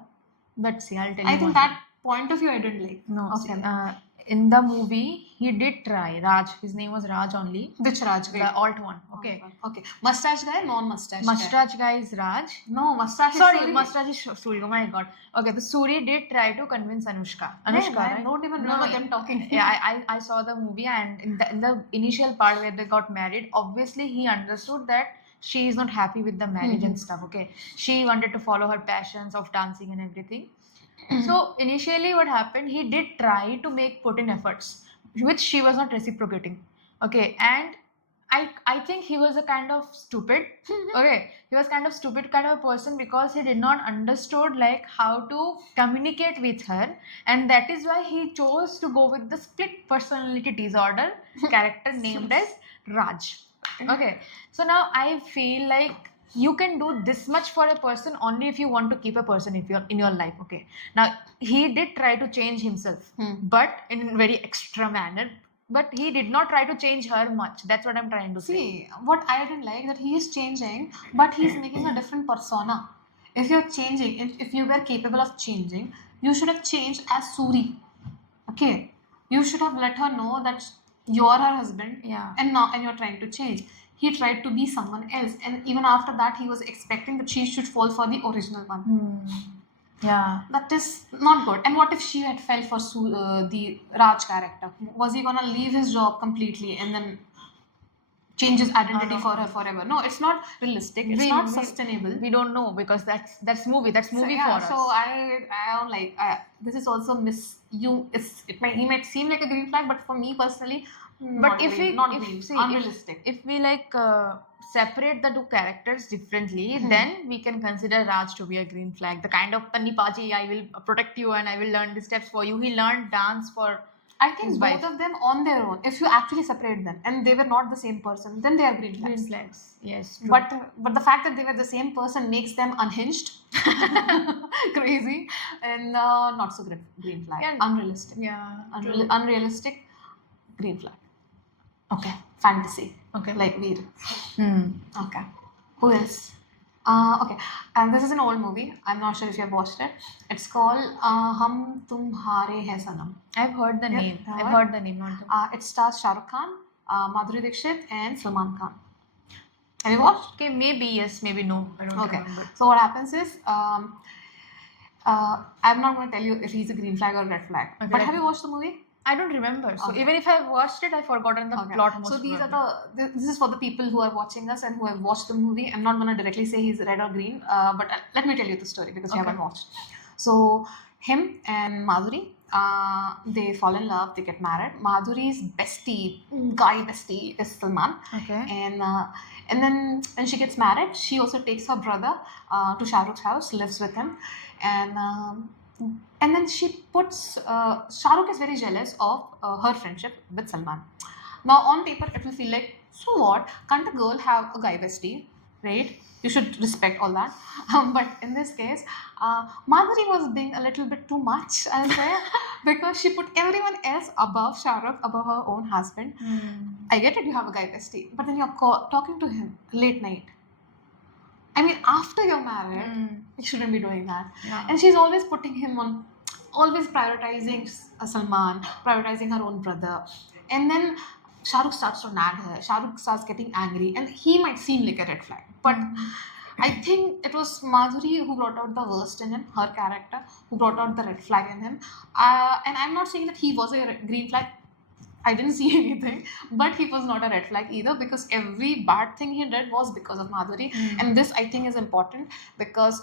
But see, I'll tell you. I think that point of view I didn't like. No. Okay. See, in the movie, he did try. Raj. His name was Raj only. Which Raj guy? The alt one. Okay. Okay. Mustache guy, non-mustache guy. Mustache guy is Raj. No, mustache Sorry, is Suri. mustache is Suri. Oh my god. Okay, the Suri did try to convince Anushka. Anushka, I right? don't even remember them talking. Yeah, I saw the movie, and in the initial part where they got married, obviously he understood that she is not happy with the marriage and stuff. Okay, she wanted to follow her passions of dancing and everything. So initially, what happened? He did try to put in efforts, which she was not reciprocating. Okay, and I think he was a kind of stupid. Okay, he was kind of stupid kind of a person because he did not understood like how to communicate with her, and that is why he chose to go with the split personality disorder character named as Raj. Okay, so now I feel like you can do this much for a person only if you want to keep a person in your life. Okay, now he did try to change himself, but in a very extra manner. But he did not try to change her much. That's what I'm trying to say. See, what I didn't like that he is changing, but he's making a different persona. If you're changing, if you were capable of changing, you should have changed as Suri. Okay, you should have let her know that you're her husband, Yeah. and you're trying to change. He tried to be someone else, and even after that, he was expecting that she should fall for the original one. Yeah. That is not good. And what if she had fell for the Raj character? Was he gonna leave his job completely and then change his identity no. for her forever? No, it's not realistic. It's not sustainable. We don't know because that's movie. That's movie So, yeah, for us. so I don't like. This is also he might seem like a green flag, but for me personally, But if unrealistic. If we like separate the two characters differently, then we can consider Raj to be a green flag. The kind of Tanni Paji, I will protect you and I will learn the steps for you. He learned dance for. I think his both wife. of them on their own. If you actually separate them and they were not the same person, then they are green flags. Green flags. Yes. True. But the fact that they were the same person makes them unhinged, crazy, and not so green flag. Yeah. Unrealistic. yeah. Unrealistic. Green flag. Okay. Fantasy. Okay. Like Veer. Hmm. Okay. Who else? Okay. And this is an old movie. I'm not sure if you have watched it. It's called Hum Tumhare Hai Sanam. I've heard the name. you I've heard? heard the name. Not the. It stars Shah Rukh Khan, Madhuri Dixit, and Salman Khan. Have you watched? Okay, maybe yes, maybe no. I don't Okay. remember. So what happens is, I'm not going to tell you if he's a green flag or red flag. Okay, But let have me- you watched the movie? I don't remember. So Okay. even if I've watched it, I've forgotten the Okay. plot most So these probably. are this is for the people who are watching us and who have watched the movie. I'm not going to directly say he's red or green, but let me tell you the story because you Okay. haven't watched. So him and Madhuri, they fall in love. They get married. Madhuri's guy bestie, is Salman, Okay. and then when she gets married, she also takes her brother to Shah Rukh's house, lives with him, and. And then she puts Shah Rukh is very jealous of her friendship with Salman. Now on paper it will feel like, so what? Can't a girl have a guy bestie, right? You should respect all that. But in this case, Madhuri was being a little bit too much, I'll say, because she put everyone else above Shah Rukh, above her own husband. I get it, you have a guy bestie, but then you're talking to him late night. I mean, after you're married, you shouldn't be doing that. Yeah. And she's always putting him on, always prioritizing Salman, prioritizing her own brother. And then Shah Rukh starts to nag her. Shah Rukh starts getting angry, and he might seem like a red flag. But I think it was Madhuri who brought out the worst in him, her character, who brought out the red flag in him. And I'm not saying that he was a green flag. I didn't see anything, but he was not a red flag either because every bad thing he did was because of Madhuri. And this I think is important because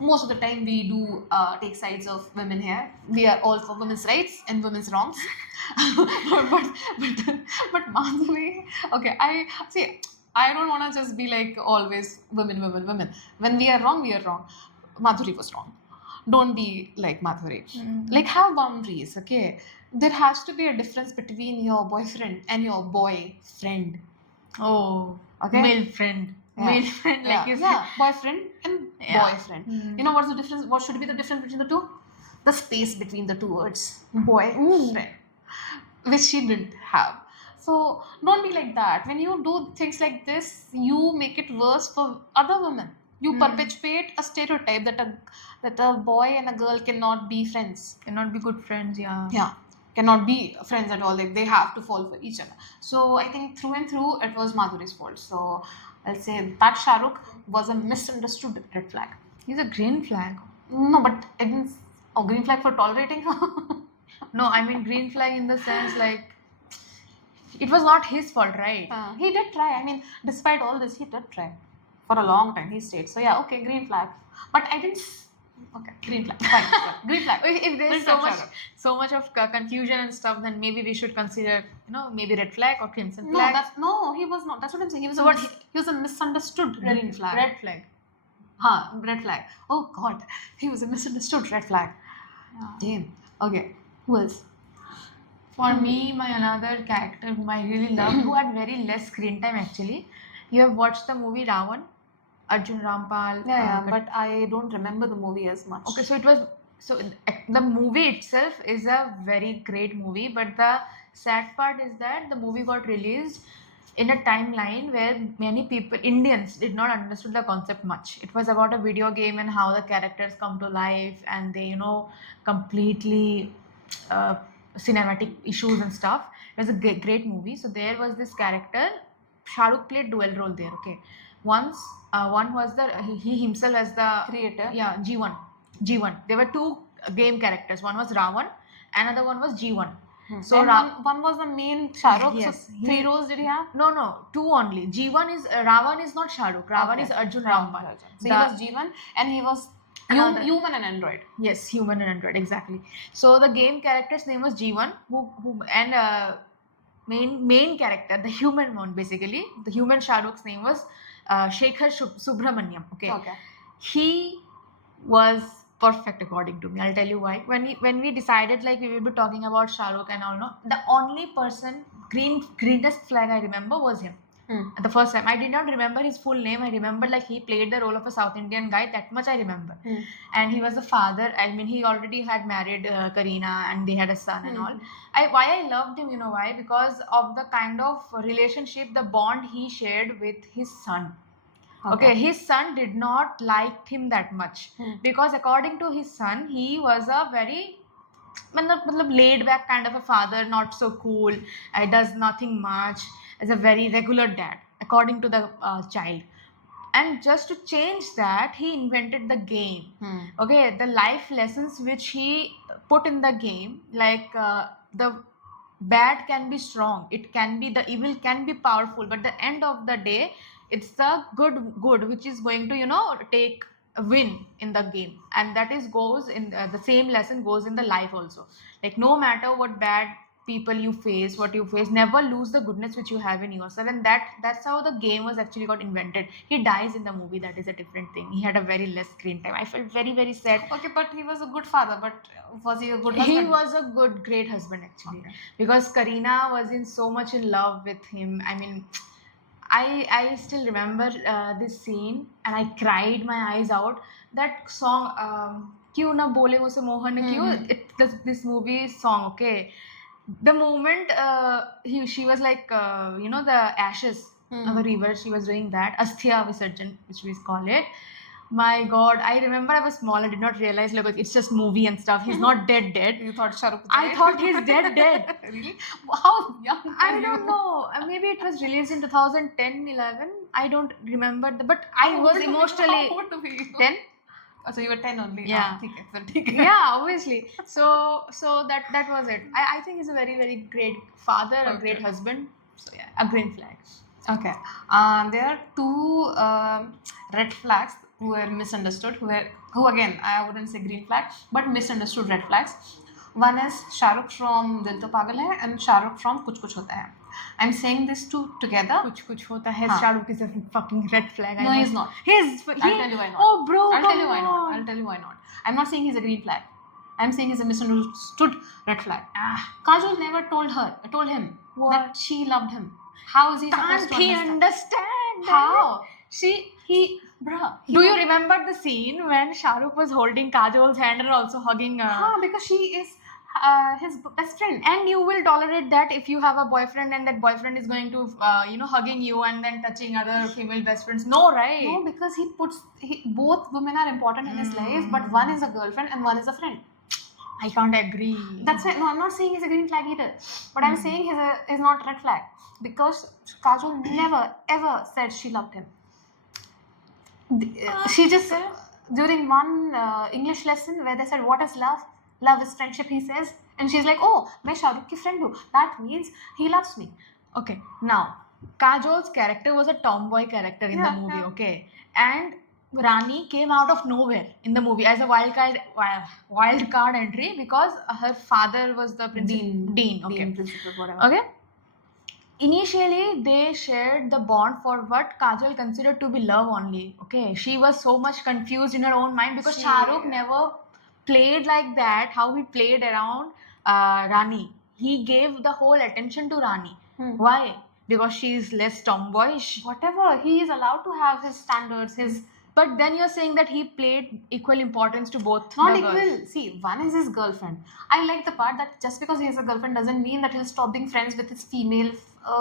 most of the time we do take sides of women here. We are all for women's rights and women's wrongs. but Madhuri, okay, I see. I don't want to just be like always women. When we are wrong, we are wrong. Madhuri was wrong. Don't be like Madhuri. Like, have boundaries, okay? There has to be a difference between your boyfriend and your boyfriend. Oh, Okay? male friend. Yeah. Male friend, like you said. Yeah, boyfriend and Yeah. boyfriend. You know what's the difference? What should be the difference between the two? The space between the two words. Boy, friend. Which she didn't have. So don't be like that. When you do things like this, you make it worse for other women. You perpetuate a stereotype that a boy and a girl cannot be friends. Cannot be good friends, yeah. Yeah, cannot be friends at all. Like they have to fall for each other. So I think through and through, it was Madhuri's fault. So I'll say that Shah Rukh was a misunderstood red flag. He's a green flag. No, but it didn't. Oh, green flag for tolerating her. No, I mean green flag in the sense like it was not his fault, right? He did try. I mean, despite all this, he did try. For a long time, he stayed. So yeah, okay, green flag. But I didn't. Okay, green flag. Fine. Green flag. If there's Green so flag, much, Shah Rukh. so much of confusion and stuff, then maybe we should consider, maybe red flag or crimson No, flag. he was not. That's what I'm saying. He was So a what he was a misunderstood green flag. Red flag. Red flag. Oh God, he was a misunderstood red flag. Damn. Okay. Who else? For me, my another character whom I really loved, who had very less screen time actually. You have watched the movie Ravan, Arjun Rampal. But I don't remember the movie as much. Okay, so the movie itself is a very great movie, but the sad part is that the movie got released in a timeline where many people, Indians, did not understood the concept much. It was about a video game and how the characters come to life and they, completely cinematic issues and stuff. It was a great movie. So there was this character, Shah Rukh played dual role there. Okay, one was he himself as the Creator. Yeah, G1. There were two game characters. One was Ravan, another one was G1. So one was the main Shah Rukh. Yes, So 3 roles did he have? No, two only. G1 is Ravan is not Shah Rukh. Ravan Okay. is Arjun Rampal. So he was G1 and he was Another- human and android. Yes, human and android, exactly. So the game character's name was G1, who and main character, the human one basically, the human Shah Rukh's name was Shekhar Subramaniam. Okay, he was perfect according to me. I'll tell you why. When we decided like we will be talking about Shah Rukh and all, no, the only person greenest flag I remember was him. The first time I did not remember his full name. I remember like he played the role of a South Indian guy. That much I remember. And he was a father. I mean, he already had married Kareena and they had a son and all. Why I loved him, you know why? Because of the kind of relationship, the bond he shared with his son. Okay, his son did not like him that much because according to his son, he was a very laid back kind of a father, not so cool, does nothing much, as a very regular dad according to the child. And just to change that, he invented the game. Okay, the life lessons which he put in the game, like the bad can be strong, it can be, the evil can be powerful, but the end of the day, it's the good which is going to, you know, take a win in the game. And that is goes in the same lesson goes in the life also. Like, no matter what bad people you face, what you face, never lose the goodness which you have in yourself. And that's how the game was actually got invented. He dies in the movie, that is a different thing. He had a very less screen time. I felt very, very sad. Okay, but he was a good father. But was he a good He husband? was a great husband actually. Okay. Because Karina was in so much in love with him. I mean, I still remember this scene, and I cried my eyes out. That song, क्यों ना बोले मुझसे मोहन क्यों, this movie song, okay. The moment she was like, you know, the ashes of the river, she was doing that asthya visarjan, which we call it. My God, I remember I was small, I did not realize, like, it's just movie and stuff. He's not dead. You thought Shah Rukh was I dead? thought he's dead. Really? How young? I were don't you? know. Maybe it was released in 2010, 11. I don't remember. But I How was old were you? emotionally How old were you? 10. Oh, so you were 10 only. Yeah. Ah, theek hai, fir theek hai. Yeah, obviously. So that was it. I think he's a very, very great father, a great Okay. husband. So yeah, a green flag. Okay. There are two red flags who were misunderstood, who again, I wouldn't say green flag, but misunderstood red flags. One is Shah Rukh from Dil To Pagal Hai and Shah Rukh from Kuch Kuch Hota Hai. I'm saying these two together. Kuch hota hai. Haan. Shah Rukh is a fucking red flag. No, he's not. I'll tell you why not. Oh, bro, I'll tell you why come not. on. I'll tell you why not. I'm not saying he's a green flag. I'm saying he's a misunderstood red flag. Ah, Kajol never told him What? that she loved him. How is he supposed can't to he understand? understand? How? He Bruh. Do you remember the scene when Shah Rukh was holding Kajol's hand and also hugging? Because she is his best friend. And you will tolerate that if you have a boyfriend and that boyfriend is going to, hugging you and then touching other female best friends? No, right? No, because both women are important in his life, but one is a girlfriend and one is a friend. I can't agree. That's why. No, I'm not saying he's a green flag either. But I'm saying he's not red flag because Kajol never ever said she loved him. She just during one English lesson where they said what is love? Love is friendship, he says, and she's like, oh, मैं शाहरुख की friend हूँ. That means he loves me. Okay, now Kajol's character was a tomboy character in the movie. Yeah. Okay, and Rani came out of nowhere in the movie as a wild card entry because her father was the principal. Dean. Okay. Dean, principal, whatever. Okay. Initially, they shared the bond for what Kajol considered to be love only. Okay, she was so much confused in her own mind because Shah Rukh never played like that. How he played around Rani, he gave the whole attention to Rani. Why? Because she is less tomboyish. Whatever, he is allowed to have his standards, his. But then you're saying that he played equal importance to both. Not the equal. girls. See, one is his girlfriend. I like the part that just because he has a girlfriend doesn't mean that he'll stop being friends with his female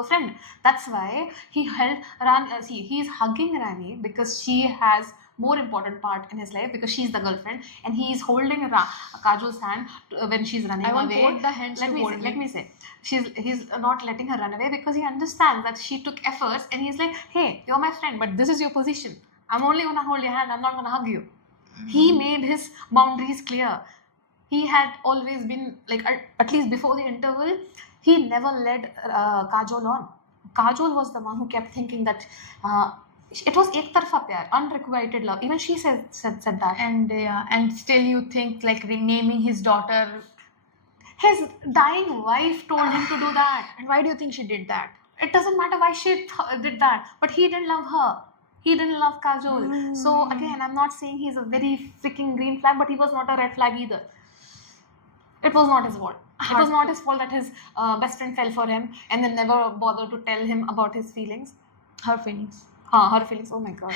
friend. That's why he held Rani. See, he's hugging Rani because she has more important part in his life because she's the girlfriend, and he is holding Kajol's hand when she's running I want away. both the hands to hold Let me. me say, he's not letting her run away because he understands that she took efforts, and he's like, hey, you're my friend, but this is your position. I'm only gonna hold your hand. I'm not gonna hug you. He made his boundaries clear. He had always been like, at least before the interval, he never led Kajol on. Kajol was the one who kept thinking that it was ek tarfa pyar, unrequited love. Even she said that. And still you think like renaming his daughter. His dying wife told him to do that. And why do you think she did that? It doesn't matter why she did that, but he didn't love her. He didn't love Kajol. So again, I'm not saying he's a very freaking green flag, but he was not a red flag either. It was not his fault. It was not his fault that his best friend fell for him and then never bothered to tell him about his feelings. Her feelings. Her feelings. Oh my god.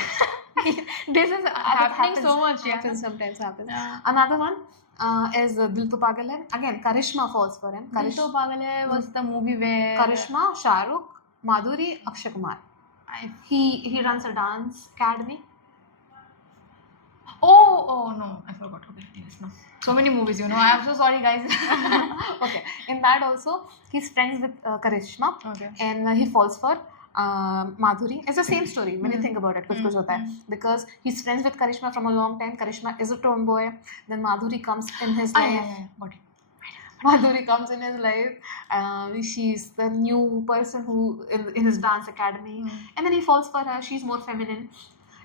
This is happening so much. Yeah. Sometimes happens. Yeah. Another one is Dil To Pagal Hai. Again, Karishma falls for him. Dil To Pagal Hai was the movie where Karishma, Shah Rukh, Madhuri, Akshay Kumar. He runs a dance academy. Oh no, I forgot. Okay, yes, no. So many movies, I'm so sorry, guys. Okay, in that also he's friends with Karishma, Okay. and he falls for Madhuri. It's the same story when you think about it. Kuch hota hai. Because he's friends with Karishma from a long time. Karishma is a tomboy. Then Madhuri comes in his life. Got it. Madhuri comes in his life. She's the new person who in his dance academy, and then he falls for her. She's more feminine,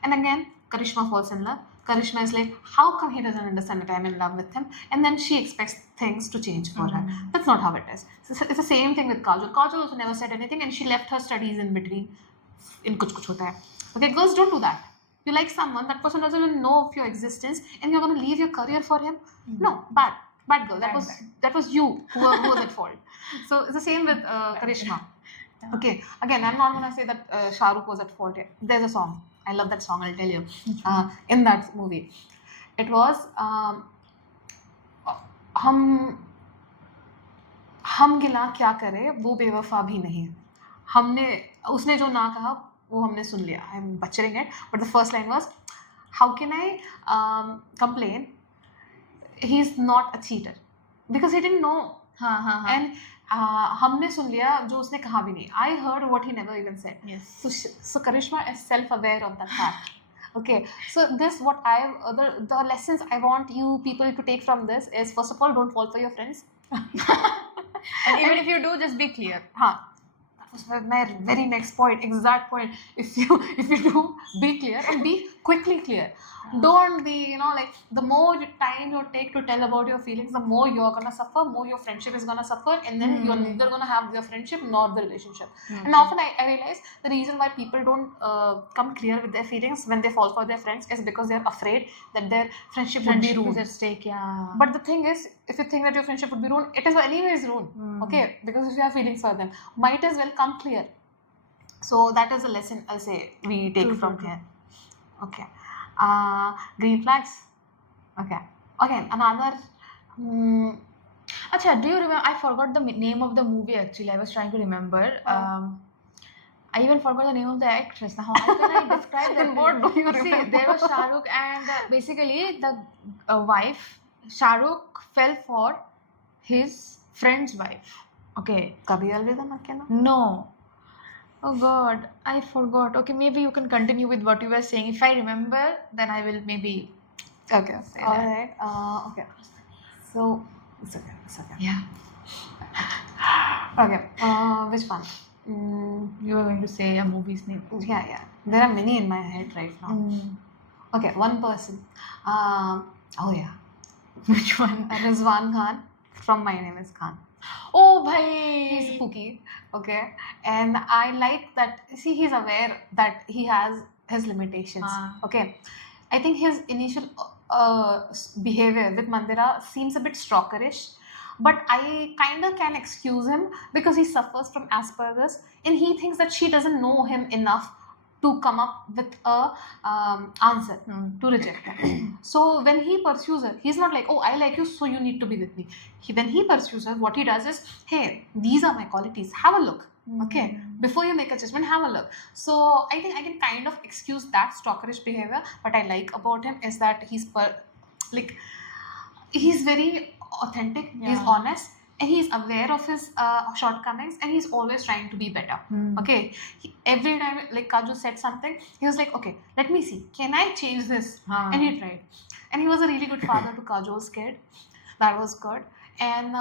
and again Karishma falls in love. Karishma is like, how come he doesn't understand that I'm in love with him? And then she expects things to change for her. That's not how it is. It's the same thing with Kajol. Kajol also never said anything, and she left her studies in between. In Kuch Kuch Hota Hai. Okay, girls, don't do that. You like someone, that person doesn't even know of your existence, and you're going to leave your career for him? No, bad girl. That was you who was at fault. So it's the same with Karishma. Okay, again, I'm not going to say that Shah Rukh was at fault here. There's a song. I love that song, I'll tell you. In that movie, it was हम गिला क्या करे वो बेवफा भी नहीं. उसने जो ना कहा वो हमने सुन लिया. I'm butchering it, but the first line was, how can I complain? He's not a cheater because he didn't know. And हमने सुन लिया जो उसने कहा भी नहीं. I heard what he never even said. Yes. So Karishma is self-aware of that fact. Okay, so this the lessons I want you people to take from this is, first of all, don't fall for your friends. And even if you do, just be clear. That was my very next point, exact point. If you do, be clear and be quickly clear. Don't be, like, the more time you take to tell about your feelings, the more you're gonna suffer, more your friendship is gonna suffer, and then you're neither gonna have your friendship nor the relationship. And often I realize the reason why people don't come clear with their feelings when they fall for their friends is because they're afraid that their friendship would be Friendship ruined. is at stake, yeah. But the thing is, if you think that your friendship would be ruined, it is anyways ruined. Okay, because if you have feelings for them, might as well come clear. So that is a lesson I'll say we take from here. Okay. Green flags. Okay. Again, another. Acha, do you remember? I forgot the name of the movie actually. I was trying to remember. I even forgot the name of the actress. Now, how can I describe Then that? what do you See, remember? there was Shah Rukh, and basically the wife, Shah Rukh fell for his friend's wife. Okay. Kabhi Alvida Na Kehna? No. Oh God, I forgot. Okay, maybe you can continue with what you were saying. If I remember, then I will maybe. Okay. Say All that. right. Okay. So it's okay. Yeah. Okay. Which one? You were going to say a movie's name. Yeah. There are many in my head right now. Okay, one person. Oh yeah. Which one? Rizwan Khan from My Name Is Khan. Oh, bhai. He's spooky, okay, and I like that. See, he's aware that he has his limitations. Okay, I think his initial behavior with Mandira seems a bit stalkerish, but I kind of can excuse him because he suffers from Asperger's, and he thinks that she doesn't know him enough to come up with a answer to reject her. So when he pursues her, he's not like, oh, I like you, so you need to be with me. When he pursues her, what he does is, hey, these are my qualities, have a look. Okay, before you make a judgment, have a look. So I think I can kind of excuse that stalkerish behavior. What I like about him is that he's very authentic, he's honest, and he's aware of his shortcomings, and he's always trying to be better. Okay, every time, like Kajol said something, he was like, okay, let me see, can I change this? And he tried, and he was a really good father to Kajol's kid. That was good. And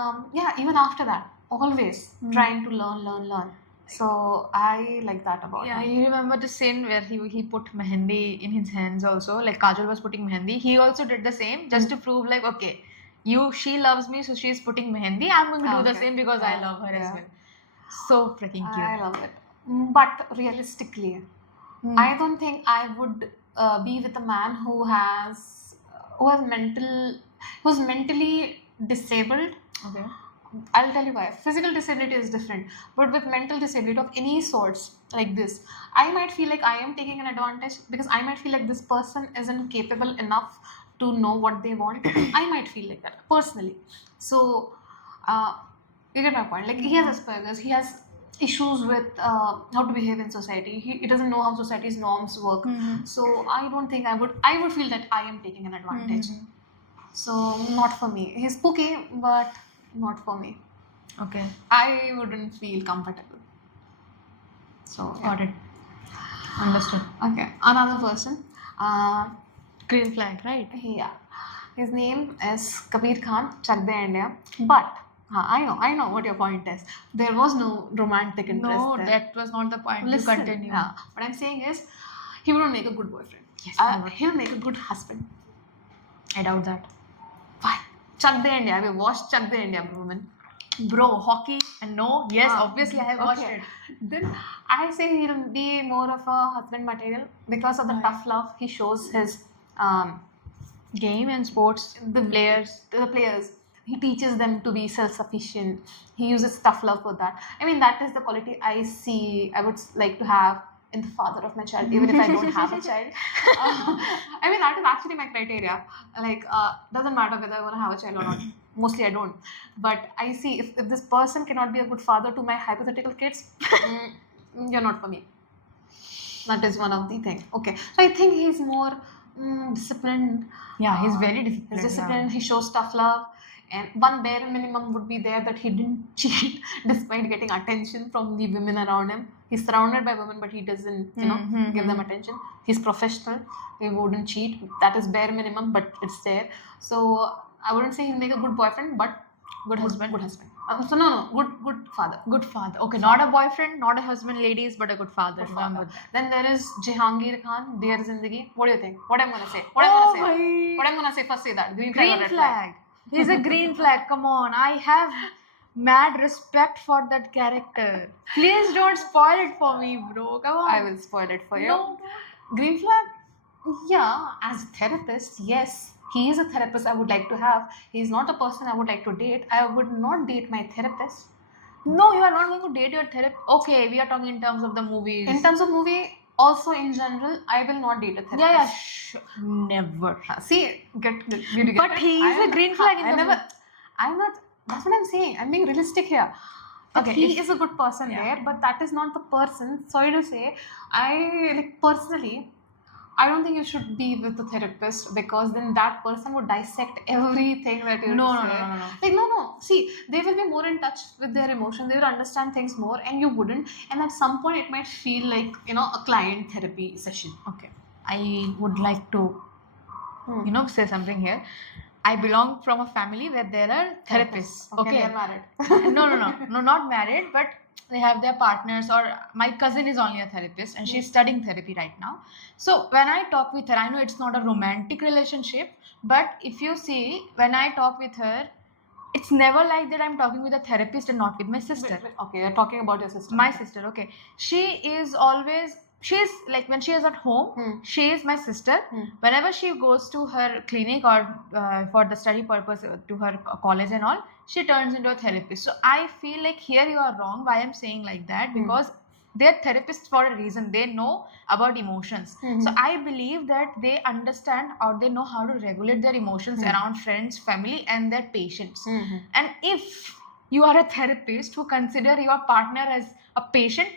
even after that, always trying to learn. So I like that about him. You remember the scene where he put mehendi in his hands also, like Kajol was putting mehendi. He also did the same just to prove, like, okay, she loves me, so she's putting mehendi. I'm going to do the same because I love her as well. So freaking cute. I love it. But realistically, I don't think I would be with a man who's mentally disabled. Okay. I'll tell you why. Physical disability is different, but with mental disability of any sorts like this, I might feel like I am taking an advantage because I might feel like this person isn't capable enough to know what they want. I might feel like that personally. So you get my point. Like, he has Asperger's, he has issues with how to behave in society. He doesn't know how society's norms work. So I don't think I would feel that I am taking an advantage. So not for me. He's spooky, but not for me. Okay. I wouldn't feel comfortable. So Got it. Understood. Okay, another person. Green flag, right? Yeah, his name is Kabir Khan, Chak De India. But I know what your point is. There was no romantic interest No, there. that was not the point. Listen, You continue. yeah, what I'm saying is, he wouldn't make a good boyfriend. Yes, He'll make a good husband. I doubt that. Why? Chak De India. Have you watched Chak De India, woman? Bro, hockey and no, yes, Ah, obviously I have watched okay. it. Then I say he'll be more of a husband material because of the Right. tough love he shows his Game and sports, the players. the players. He teaches them to be self-sufficient. He uses tough love for that. I mean, that is the quality I would like to have in the father of my child, even if I don't have a child. I mean, that is actually my criteria. Like, doesn't matter whether I want to have a child or not. Mostly I don't. But I see if this person cannot be a good father to my hypothetical kids, you're not for me. That is one of the things. Okay. So I think he's more disciplined. Yeah, he's very disciplined. He's disciplined. He shows tough love. And one bare minimum would be there that he didn't cheat despite getting attention from the women around him. He's surrounded by women, but he doesn't, give them attention. He's professional. He wouldn't cheat. That is bare minimum, but it's there. So I wouldn't say he'll make a good boyfriend, but good husband. Good husband. So no, good father. Good father. Okay, not a boyfriend, not a husband, ladies, but a good father. Good Remember father. that. Then there is Jehangir Khan, Dear Zindagi. What do you think? What I'm gonna say? What I'm gonna say? First say that. Green flag or Green red flag. He's a green flag. Come on. I have mad respect for that character. Please don't spoil it for me, bro. Come on. I will spoil it for you. No. Green flag? Yeah, as a therapist, yes. He is a therapist I would like to have. He's not a person I would like to date. I would not date my therapist. No, you are not going to date your therapist. Okay, we are talking in terms of the movies. In terms of movie, also in general, I will not date a therapist. Yeah, never. See, did you get But it? he is a green flag in the movie. I'm not, that's what I'm saying. I'm being realistic here. Like, Okay, he is a good person there, but that is not the person. Sorry to say, personally, I don't think you should be with a therapist because then that person would dissect everything that you No. say. No. See, they will be more in touch with their emotions. They will understand things more, and you wouldn't. And at some point, it might feel like a client therapy session. Okay, I would like to, say something here. I belong from a family where there are therapists. Okay, Okay. they're married. No, not married, but they have their partners. Or my cousin is only a therapist and she's studying therapy right now. So when I talk with her, I know it's not a romantic relationship, but if you see, when I talk with her, it's never like that I'm talking with a therapist and not with my sister. Okay, you're talking about your sister. My sister, okay. She's like, when she is at home, she is my sister. Whenever she goes to her clinic or for the study purpose to her college and all, she turns into a therapist. So I feel like here you are wrong. Why I'm saying like that? Because they're therapists for a reason. They know about emotions. So I believe that they understand or they know how to regulate their emotions around friends, family, and their patients. And if you are a therapist who consider your partner as a patient,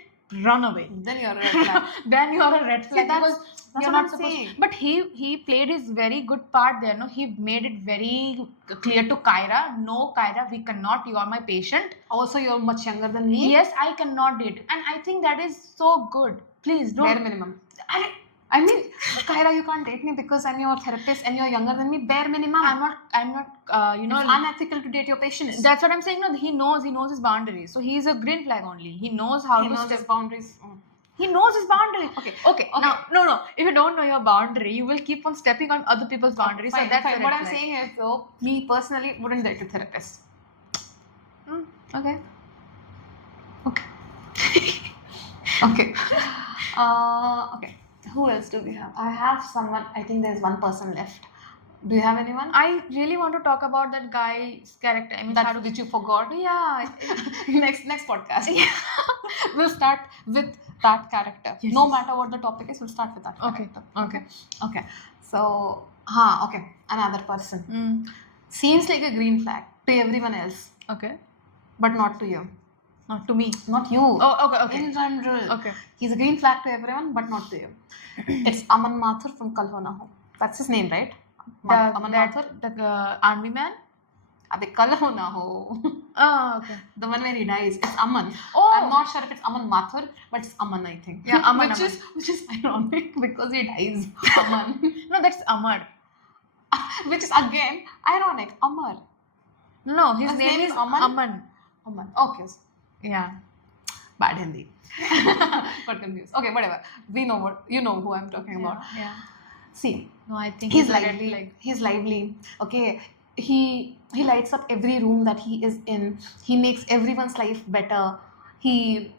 run away. Then you're a red flag. Then you are a red flag because that's you're what not I'm supposed. saying. But he played his very good part there. No, he made it very clear to Kyra. No, Kyra, we cannot. You are my patient. Also, you're much younger than me. Yes, I cannot date. And I think that is so good. Please don't. Bare minimum. I mean, Kyra, you can't date me because I'm your therapist and you're younger than me. Bare minimum. I'm not. It's unethical to date your patients. That's what I'm saying. No, he knows his boundaries. So he's a green flag only. He knows how he to knows step. his boundaries. He knows his boundaries. Okay. Now, no. If you don't know your boundary, you will keep on stepping on other people's boundaries. Fine, so that's fine. a red What I'm flag. saying is, though, me personally wouldn't date a therapist. Okay. Okay. Okay. Who else do we have? I have someone. I think there's one person left. Do you have anyone? I really want to talk about that guy's character. I mean, That which you forgot. yeah. next podcast. We'll start with that character. Yes, No yes. matter what the topic is, we'll start with that Okay. character. Okay. So, okay. Another person. Seems like a green flag to everyone else, Okay. but not to you. Not to me. Not you. Oh, okay. In general. Okay. He's a green flag to everyone, but not to you. It's Aman Mathur from Kal Ho Na Ho. That's his name, right? Aman Mathur? The army man? Abhi kal ho na ho. Oh, okay. The one where he dies. It's Aman. Oh. I'm not sure if it's Aman Mathur, but it's Aman, I think. Yeah, Aman, which is ironic because he dies. Aman. No, that's Amar. Which is again ironic. Amar. No, his His name name is is Aman? Aman. Aman. Okay. Yeah. Bad Hindi. Got confused. Okay, whatever. We know what you know who I'm talking about. Yeah. See, No, I think he's a red lively. flag. He's lively. Okay. He lights up every room that he is in. He makes everyone's life better. He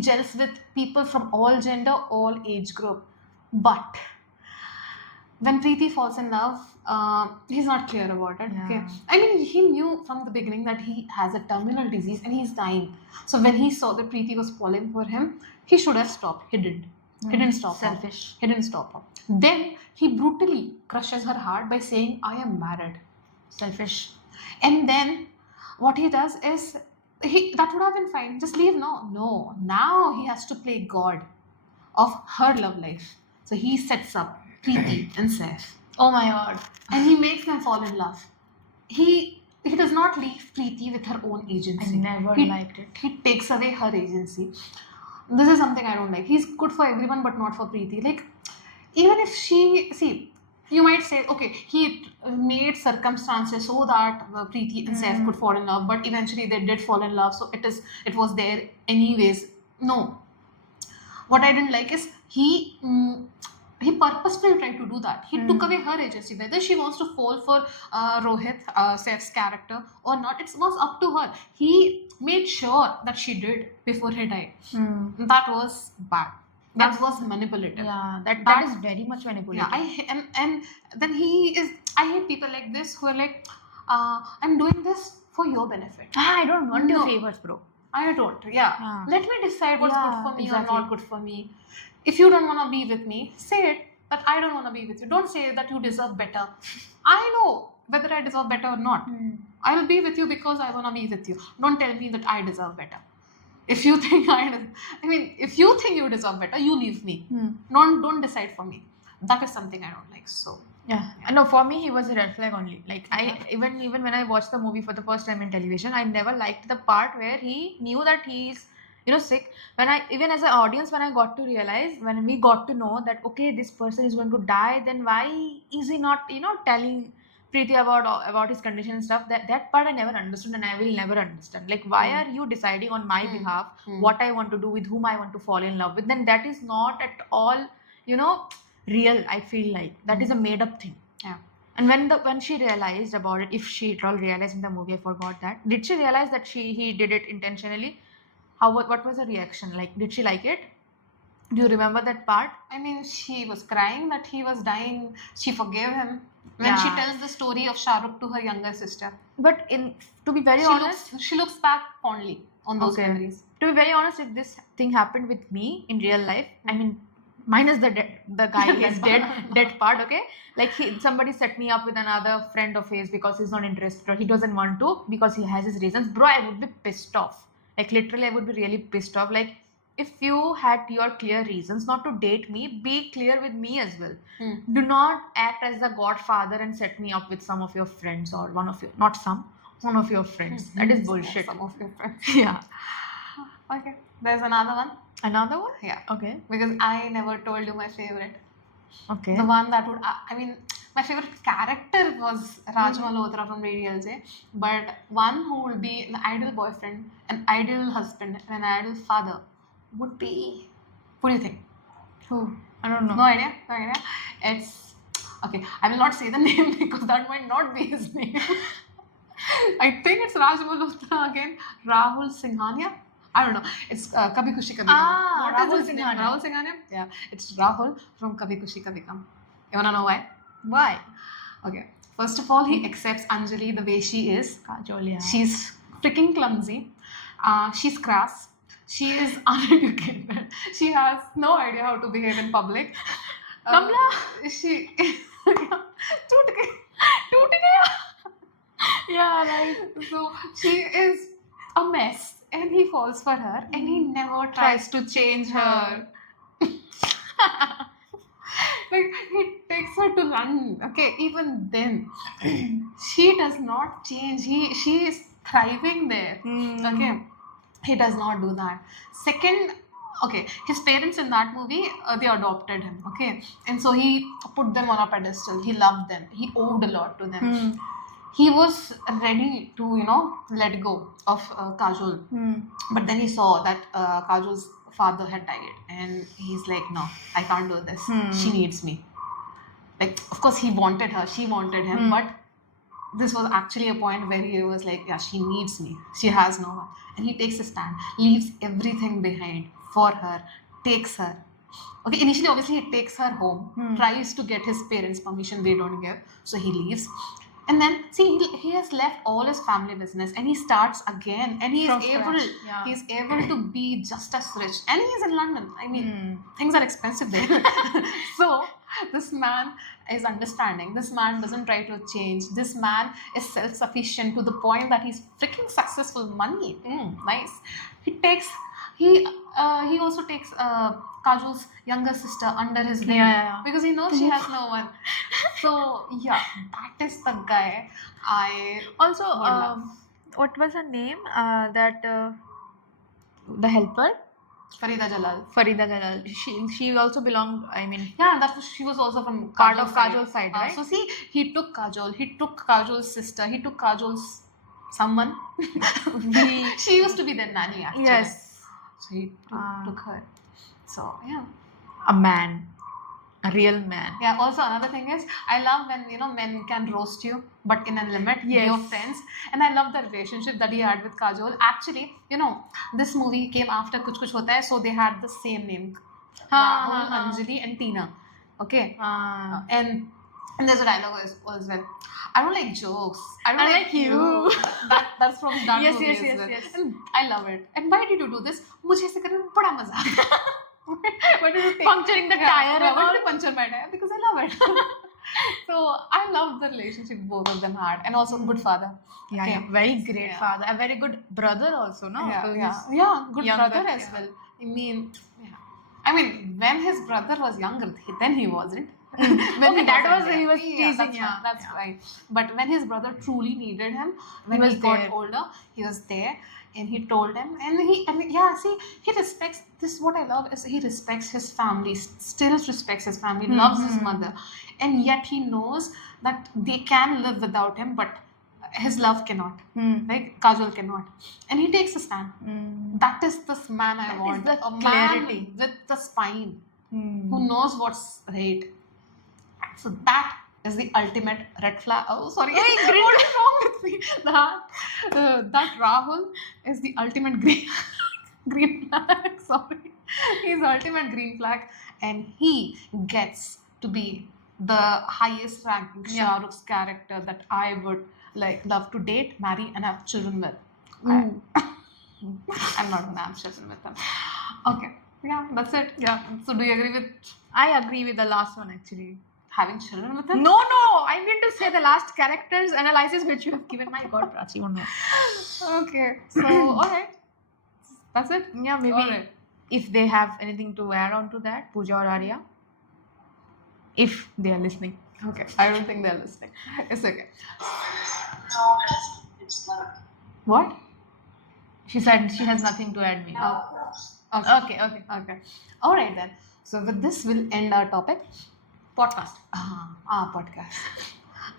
gels with people from all gender, all age group. But when Preeti falls in love, he's not clear about it. Okay, Yeah. I mean, he knew from the beginning that he has a terminal disease and he's dying. So when he saw that Preeti was falling for him, he should have stopped. He didn't. He didn't stop her. Selfish. He didn't stop her. Then he brutally crushes her heart by saying, "I am married." Selfish. And then what he does is that would have been fine. Just leave now. No. Now he has to play God of her love life. So he sets up Preeti and Saif. Oh my god. And he makes them fall in love. He does not leave Preeti with her own I agency. never He- liked it. He takes away her agency. This is something I don't like. He's good for everyone but not for Preeti. Like, even if you might say, okay, he made circumstances so that Preeti and Saif could fall in love, but eventually they did fall in love, so it was there anyways. No. What I didn't like is he purposefully tried to do that. He took away her agency. Whether she wants to fall for Rohit, Saif's character, or not, it was up to her. He made sure that she did before he died. That was bad. That was manipulative. Yeah, that That- is very much manipulative. Yeah, and then I hate people like this who are like, I'm doing this for your benefit. I don't want your No. favors, bro. I don't. Yeah. Yeah. Let me decide what's Yeah, good for me exactly. or not good for me. If you don't want to be with me, say it that I don't want to be with you. Don't say that you deserve better. I know whether I deserve better or not. I will be with you because I want to be with you. Don't tell me that I deserve better. If you think if you think you deserve better, you leave me. Don't decide for me. That is something I don't like. So Yeah. No, for me he was a red flag only. Like I even when I watched the movie for the first time in television, I never liked the part where he knew that he's sick. When I even as an audience, when we got to know that okay, this person is going to die, then why is he not telling Preeti about his condition and stuff? That part I never understood and I will never understand. Like why are you deciding on my behalf what I want to do, with whom I want to fall in love with? Then that is not at all real. I feel like that is a made up thing. Yeah. And when she realized about it, if she at all realized in the movie, I forgot that. Did she realize that he did it intentionally? What was her reaction? Like, did she like it? Do you remember that part? I mean, she was crying that he was dying. She forgave him when she Yeah. tells the story of Shah Rukh to her younger sister. But to be very honest, She looks back fondly on those Okay. memories. to be very honest, if this thing happened with me in real life, I mean, minus the guy is dead part, okay? Like somebody set me up with another friend of his because he's not interested or he doesn't want to because he has his reasons, bro, I would be pissed off. Like literally, I would be really pissed off. Like if you had your clear reasons not to date me, be clear with me as well. Do not act as the godfather and set me up with some of your friends or one of your friends. That is bullshit. Some of your friends. Yeah. Okay. There's another one. Another one? Yeah. Okay. Because I never told you my favorite. Okay. The one that would, my favorite character was Raj Malhotra from Radial J. But one who would be an ideal boyfriend, an ideal husband, and an ideal father would be, what do you think? Who? I don't know. No idea? It's, okay, I will not say the name because that might not be his name. I think it's Raj Malhotra again. Rahul Singhania? I don't know. It's Kabhi Khushi Kabhi Gum. Ah, What is Rahul his name? Singhania. Rahul Singhania? Yeah. It's Rahul from Kabhi Khushi Kabhi Gum. You wanna know why? Why? Okay. First of all, he accepts Anjali the way she is. Kajol, yeah. She's freaking clumsy. She's crass. She is uneducated. She has no idea how to behave in public. Kamla? She... Toot gaya. Yeah, right. So she is a mess and he falls for her and he never tries to change her. Like he takes her to London. Okay, even then, she does not change. She is thriving there. Okay, he does not do that. Second, okay, his parents in that movie, they adopted him. Okay, and so he put them on a pedestal. He loved them. He owed a lot to them. He was ready to, let go of Kajol. But then he saw that Kajol's father had died, and he's like, no, I can't do this. She needs me. Like, of course, he wanted her, she wanted him, but this was actually a point where he was like, yeah, she needs me. She has no one. And he takes a stand, leaves everything behind for her, takes her. Okay, initially, obviously, he takes her home, tries to get his parents' permission, they don't give, so he leaves. And then, see, he has left all his family business and he starts again, and he From is able, scratch, yeah. he's able to be just as rich. And he's in London. I mean, things are expensive there. So, this man is understanding. This man doesn't try to change. This man is self-sufficient to the point that he's freaking successful. Money, nice. He also takes Kajol's younger sister under his wing, Yeah. because he knows she has no one. So yeah, that is the guy I Also, would love. what was her name? The helper, Farida Jalal. Farida Jalal. She also belonged. I mean, Yeah, she was also from part Kajol's of Kajol's side, right? So see, he took Kajol, he took Kajol's sister, he took Kajol's someone. She used to be their nanny actually. Yes, So he took her. So yeah. a man, a real man. Yeah, also another thing is, I love when, men can roast you, but in a limit, be your Yes. friends. And I love the relationship that he had with Kajol. Actually, this movie came after Kuch Kuch Hota Hai, so they had the same name. Rahul, Anjali and Tina. Okay. And there's a dialogue as well. I don't like jokes. I don't I like like you. That's from that Yes, movie yes, as yes, well. yes. And I love it. And why did you do this? मुझे ऐसे करने में बड़ा मजा आता है. Why did you take Puncturing the tire and why all. did you puncture my tire? Because I love it. So I love the relationship both of them had, and also good father. Yeah, Okay. yeah, very great Yeah. father, a very good brother also, no? So Yeah, good younger, brother as yeah. well. I mean, when his brother was younger, then he wasn't. When Okay, that was- wasn't he there. was teasing, that's yeah, fine, that's yeah. right. But when his brother truly needed him, when he was got there. older, he was there, and he told him, and yeah, see, he respects this. What I love is he respects his family, still respects his family, loves his mother, and yet he knows that they can live without him, but his love cannot. Like Kajol cannot, and he takes a stand. That is this man I That is want. the A man clarity. with the spine who knows what's right. So that is the ultimate red flag. Oh, sorry. What is wrong with me? That Rahul is the ultimate green flag. Sorry. He's the ultimate green flag, and he gets to be the highest ranking Shah Rukh's character that I would love to date, marry, and have children with. I'm not gonna have children with them. Okay. Yeah, that's it. Yeah. So do you agree with I agree with the last one actually. having children with him? No, I mean to say the last characters analysis which you have given. My God, Prachi, you know. Okay. So alright. That's it. Yeah, maybe Alright. if they have anything to add on to that, Pooja or Arya, if they are listening. Okay. I don't think they're listening. It's okay. No, it's not. What? She said she has nothing to add me. No. Okay. Okay. Alright then. So with this we'll end our topic. Podcast. Podcast.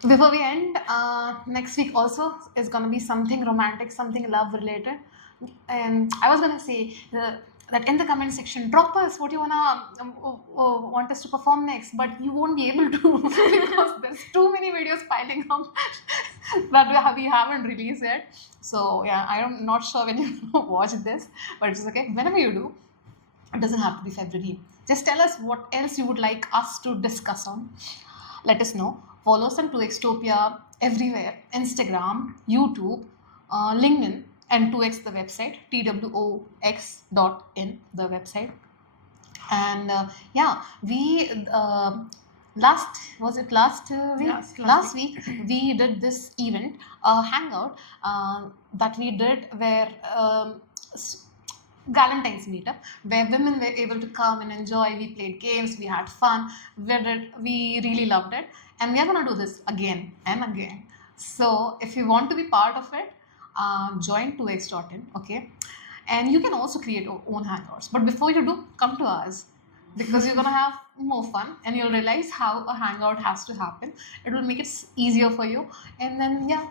Before we end, next week also is gonna be something romantic, something love related. And I was gonna say that in the comment section, drop us what you wanna want us to perform next, but you won't be able to because there's too many videos piling up that we haven't released yet. So yeah, I'm not sure when you watch this, but it's okay. Whenever you do, it doesn't have to be February. Just tell us what else you would like us to discuss on. Let us know. Follow us on 2xtopia everywhere. Instagram, YouTube, LinkedIn, and 2x the website. twox.in the website. And we last week? Last week we did this event, hangout that we did where Valentine's meetup where women were able to come and enjoy. We played games, we had fun, we really loved it, and we are gonna do this again and again. So if you want to be part of it, join 2x.in, okay? And you can also create your own hangouts. But before you do, come to ours because you're gonna have more fun and you'll realize how a hangout has to happen. It will make it easier for you, and then yeah.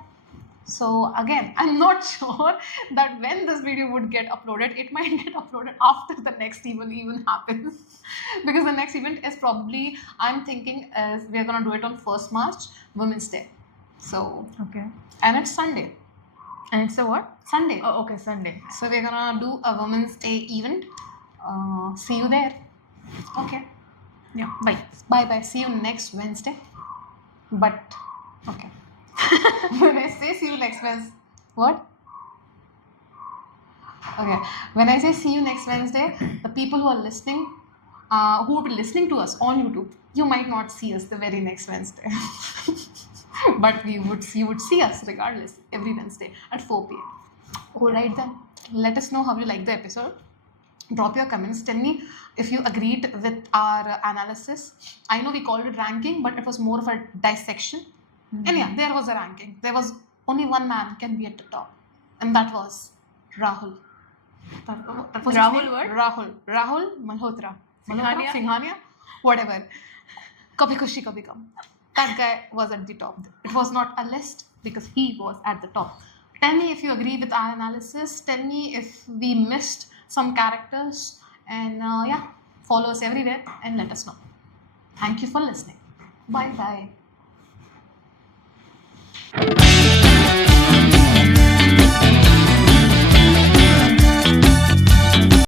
So again, I'm not sure that when this video would get uploaded. It might get uploaded after the next event even happens because the next event is probably, I'm thinking, is we are gonna do it on 1st March, Women's Day. So Okay. and it's Sunday. And it's a what? Sunday. Oh, okay, Sunday. So we're gonna do a Women's Day event. See you there. Okay. Yeah. Bye. Bye bye. See you next Wednesday. But okay. When I say see you next Wednesday, what? Okay. When I say see you next Wednesday, the people who are listening, who will be listening to us on YouTube, you might not see us the very next Wednesday. But you would see us regardless every Wednesday at 4 p.m. Alright then. Let us know how you like the episode. Drop your comments. Tell me if you agreed with our analysis. I know we called it ranking, but it was more of a dissection. And yeah, there was a ranking. There was only one man can be at the top, and that was Rahul. That was his Rahul name? what? Rahul Malhotra. Singhania? Singhania? Whatever. Kabhi Khushi Kabhi Gum. That guy was at the top. It was not a list because he was at the top. Tell me if you agree with our analysis. Tell me if we missed some characters. And yeah, follow us everywhere and let us know. Thank you for listening. Bye bye.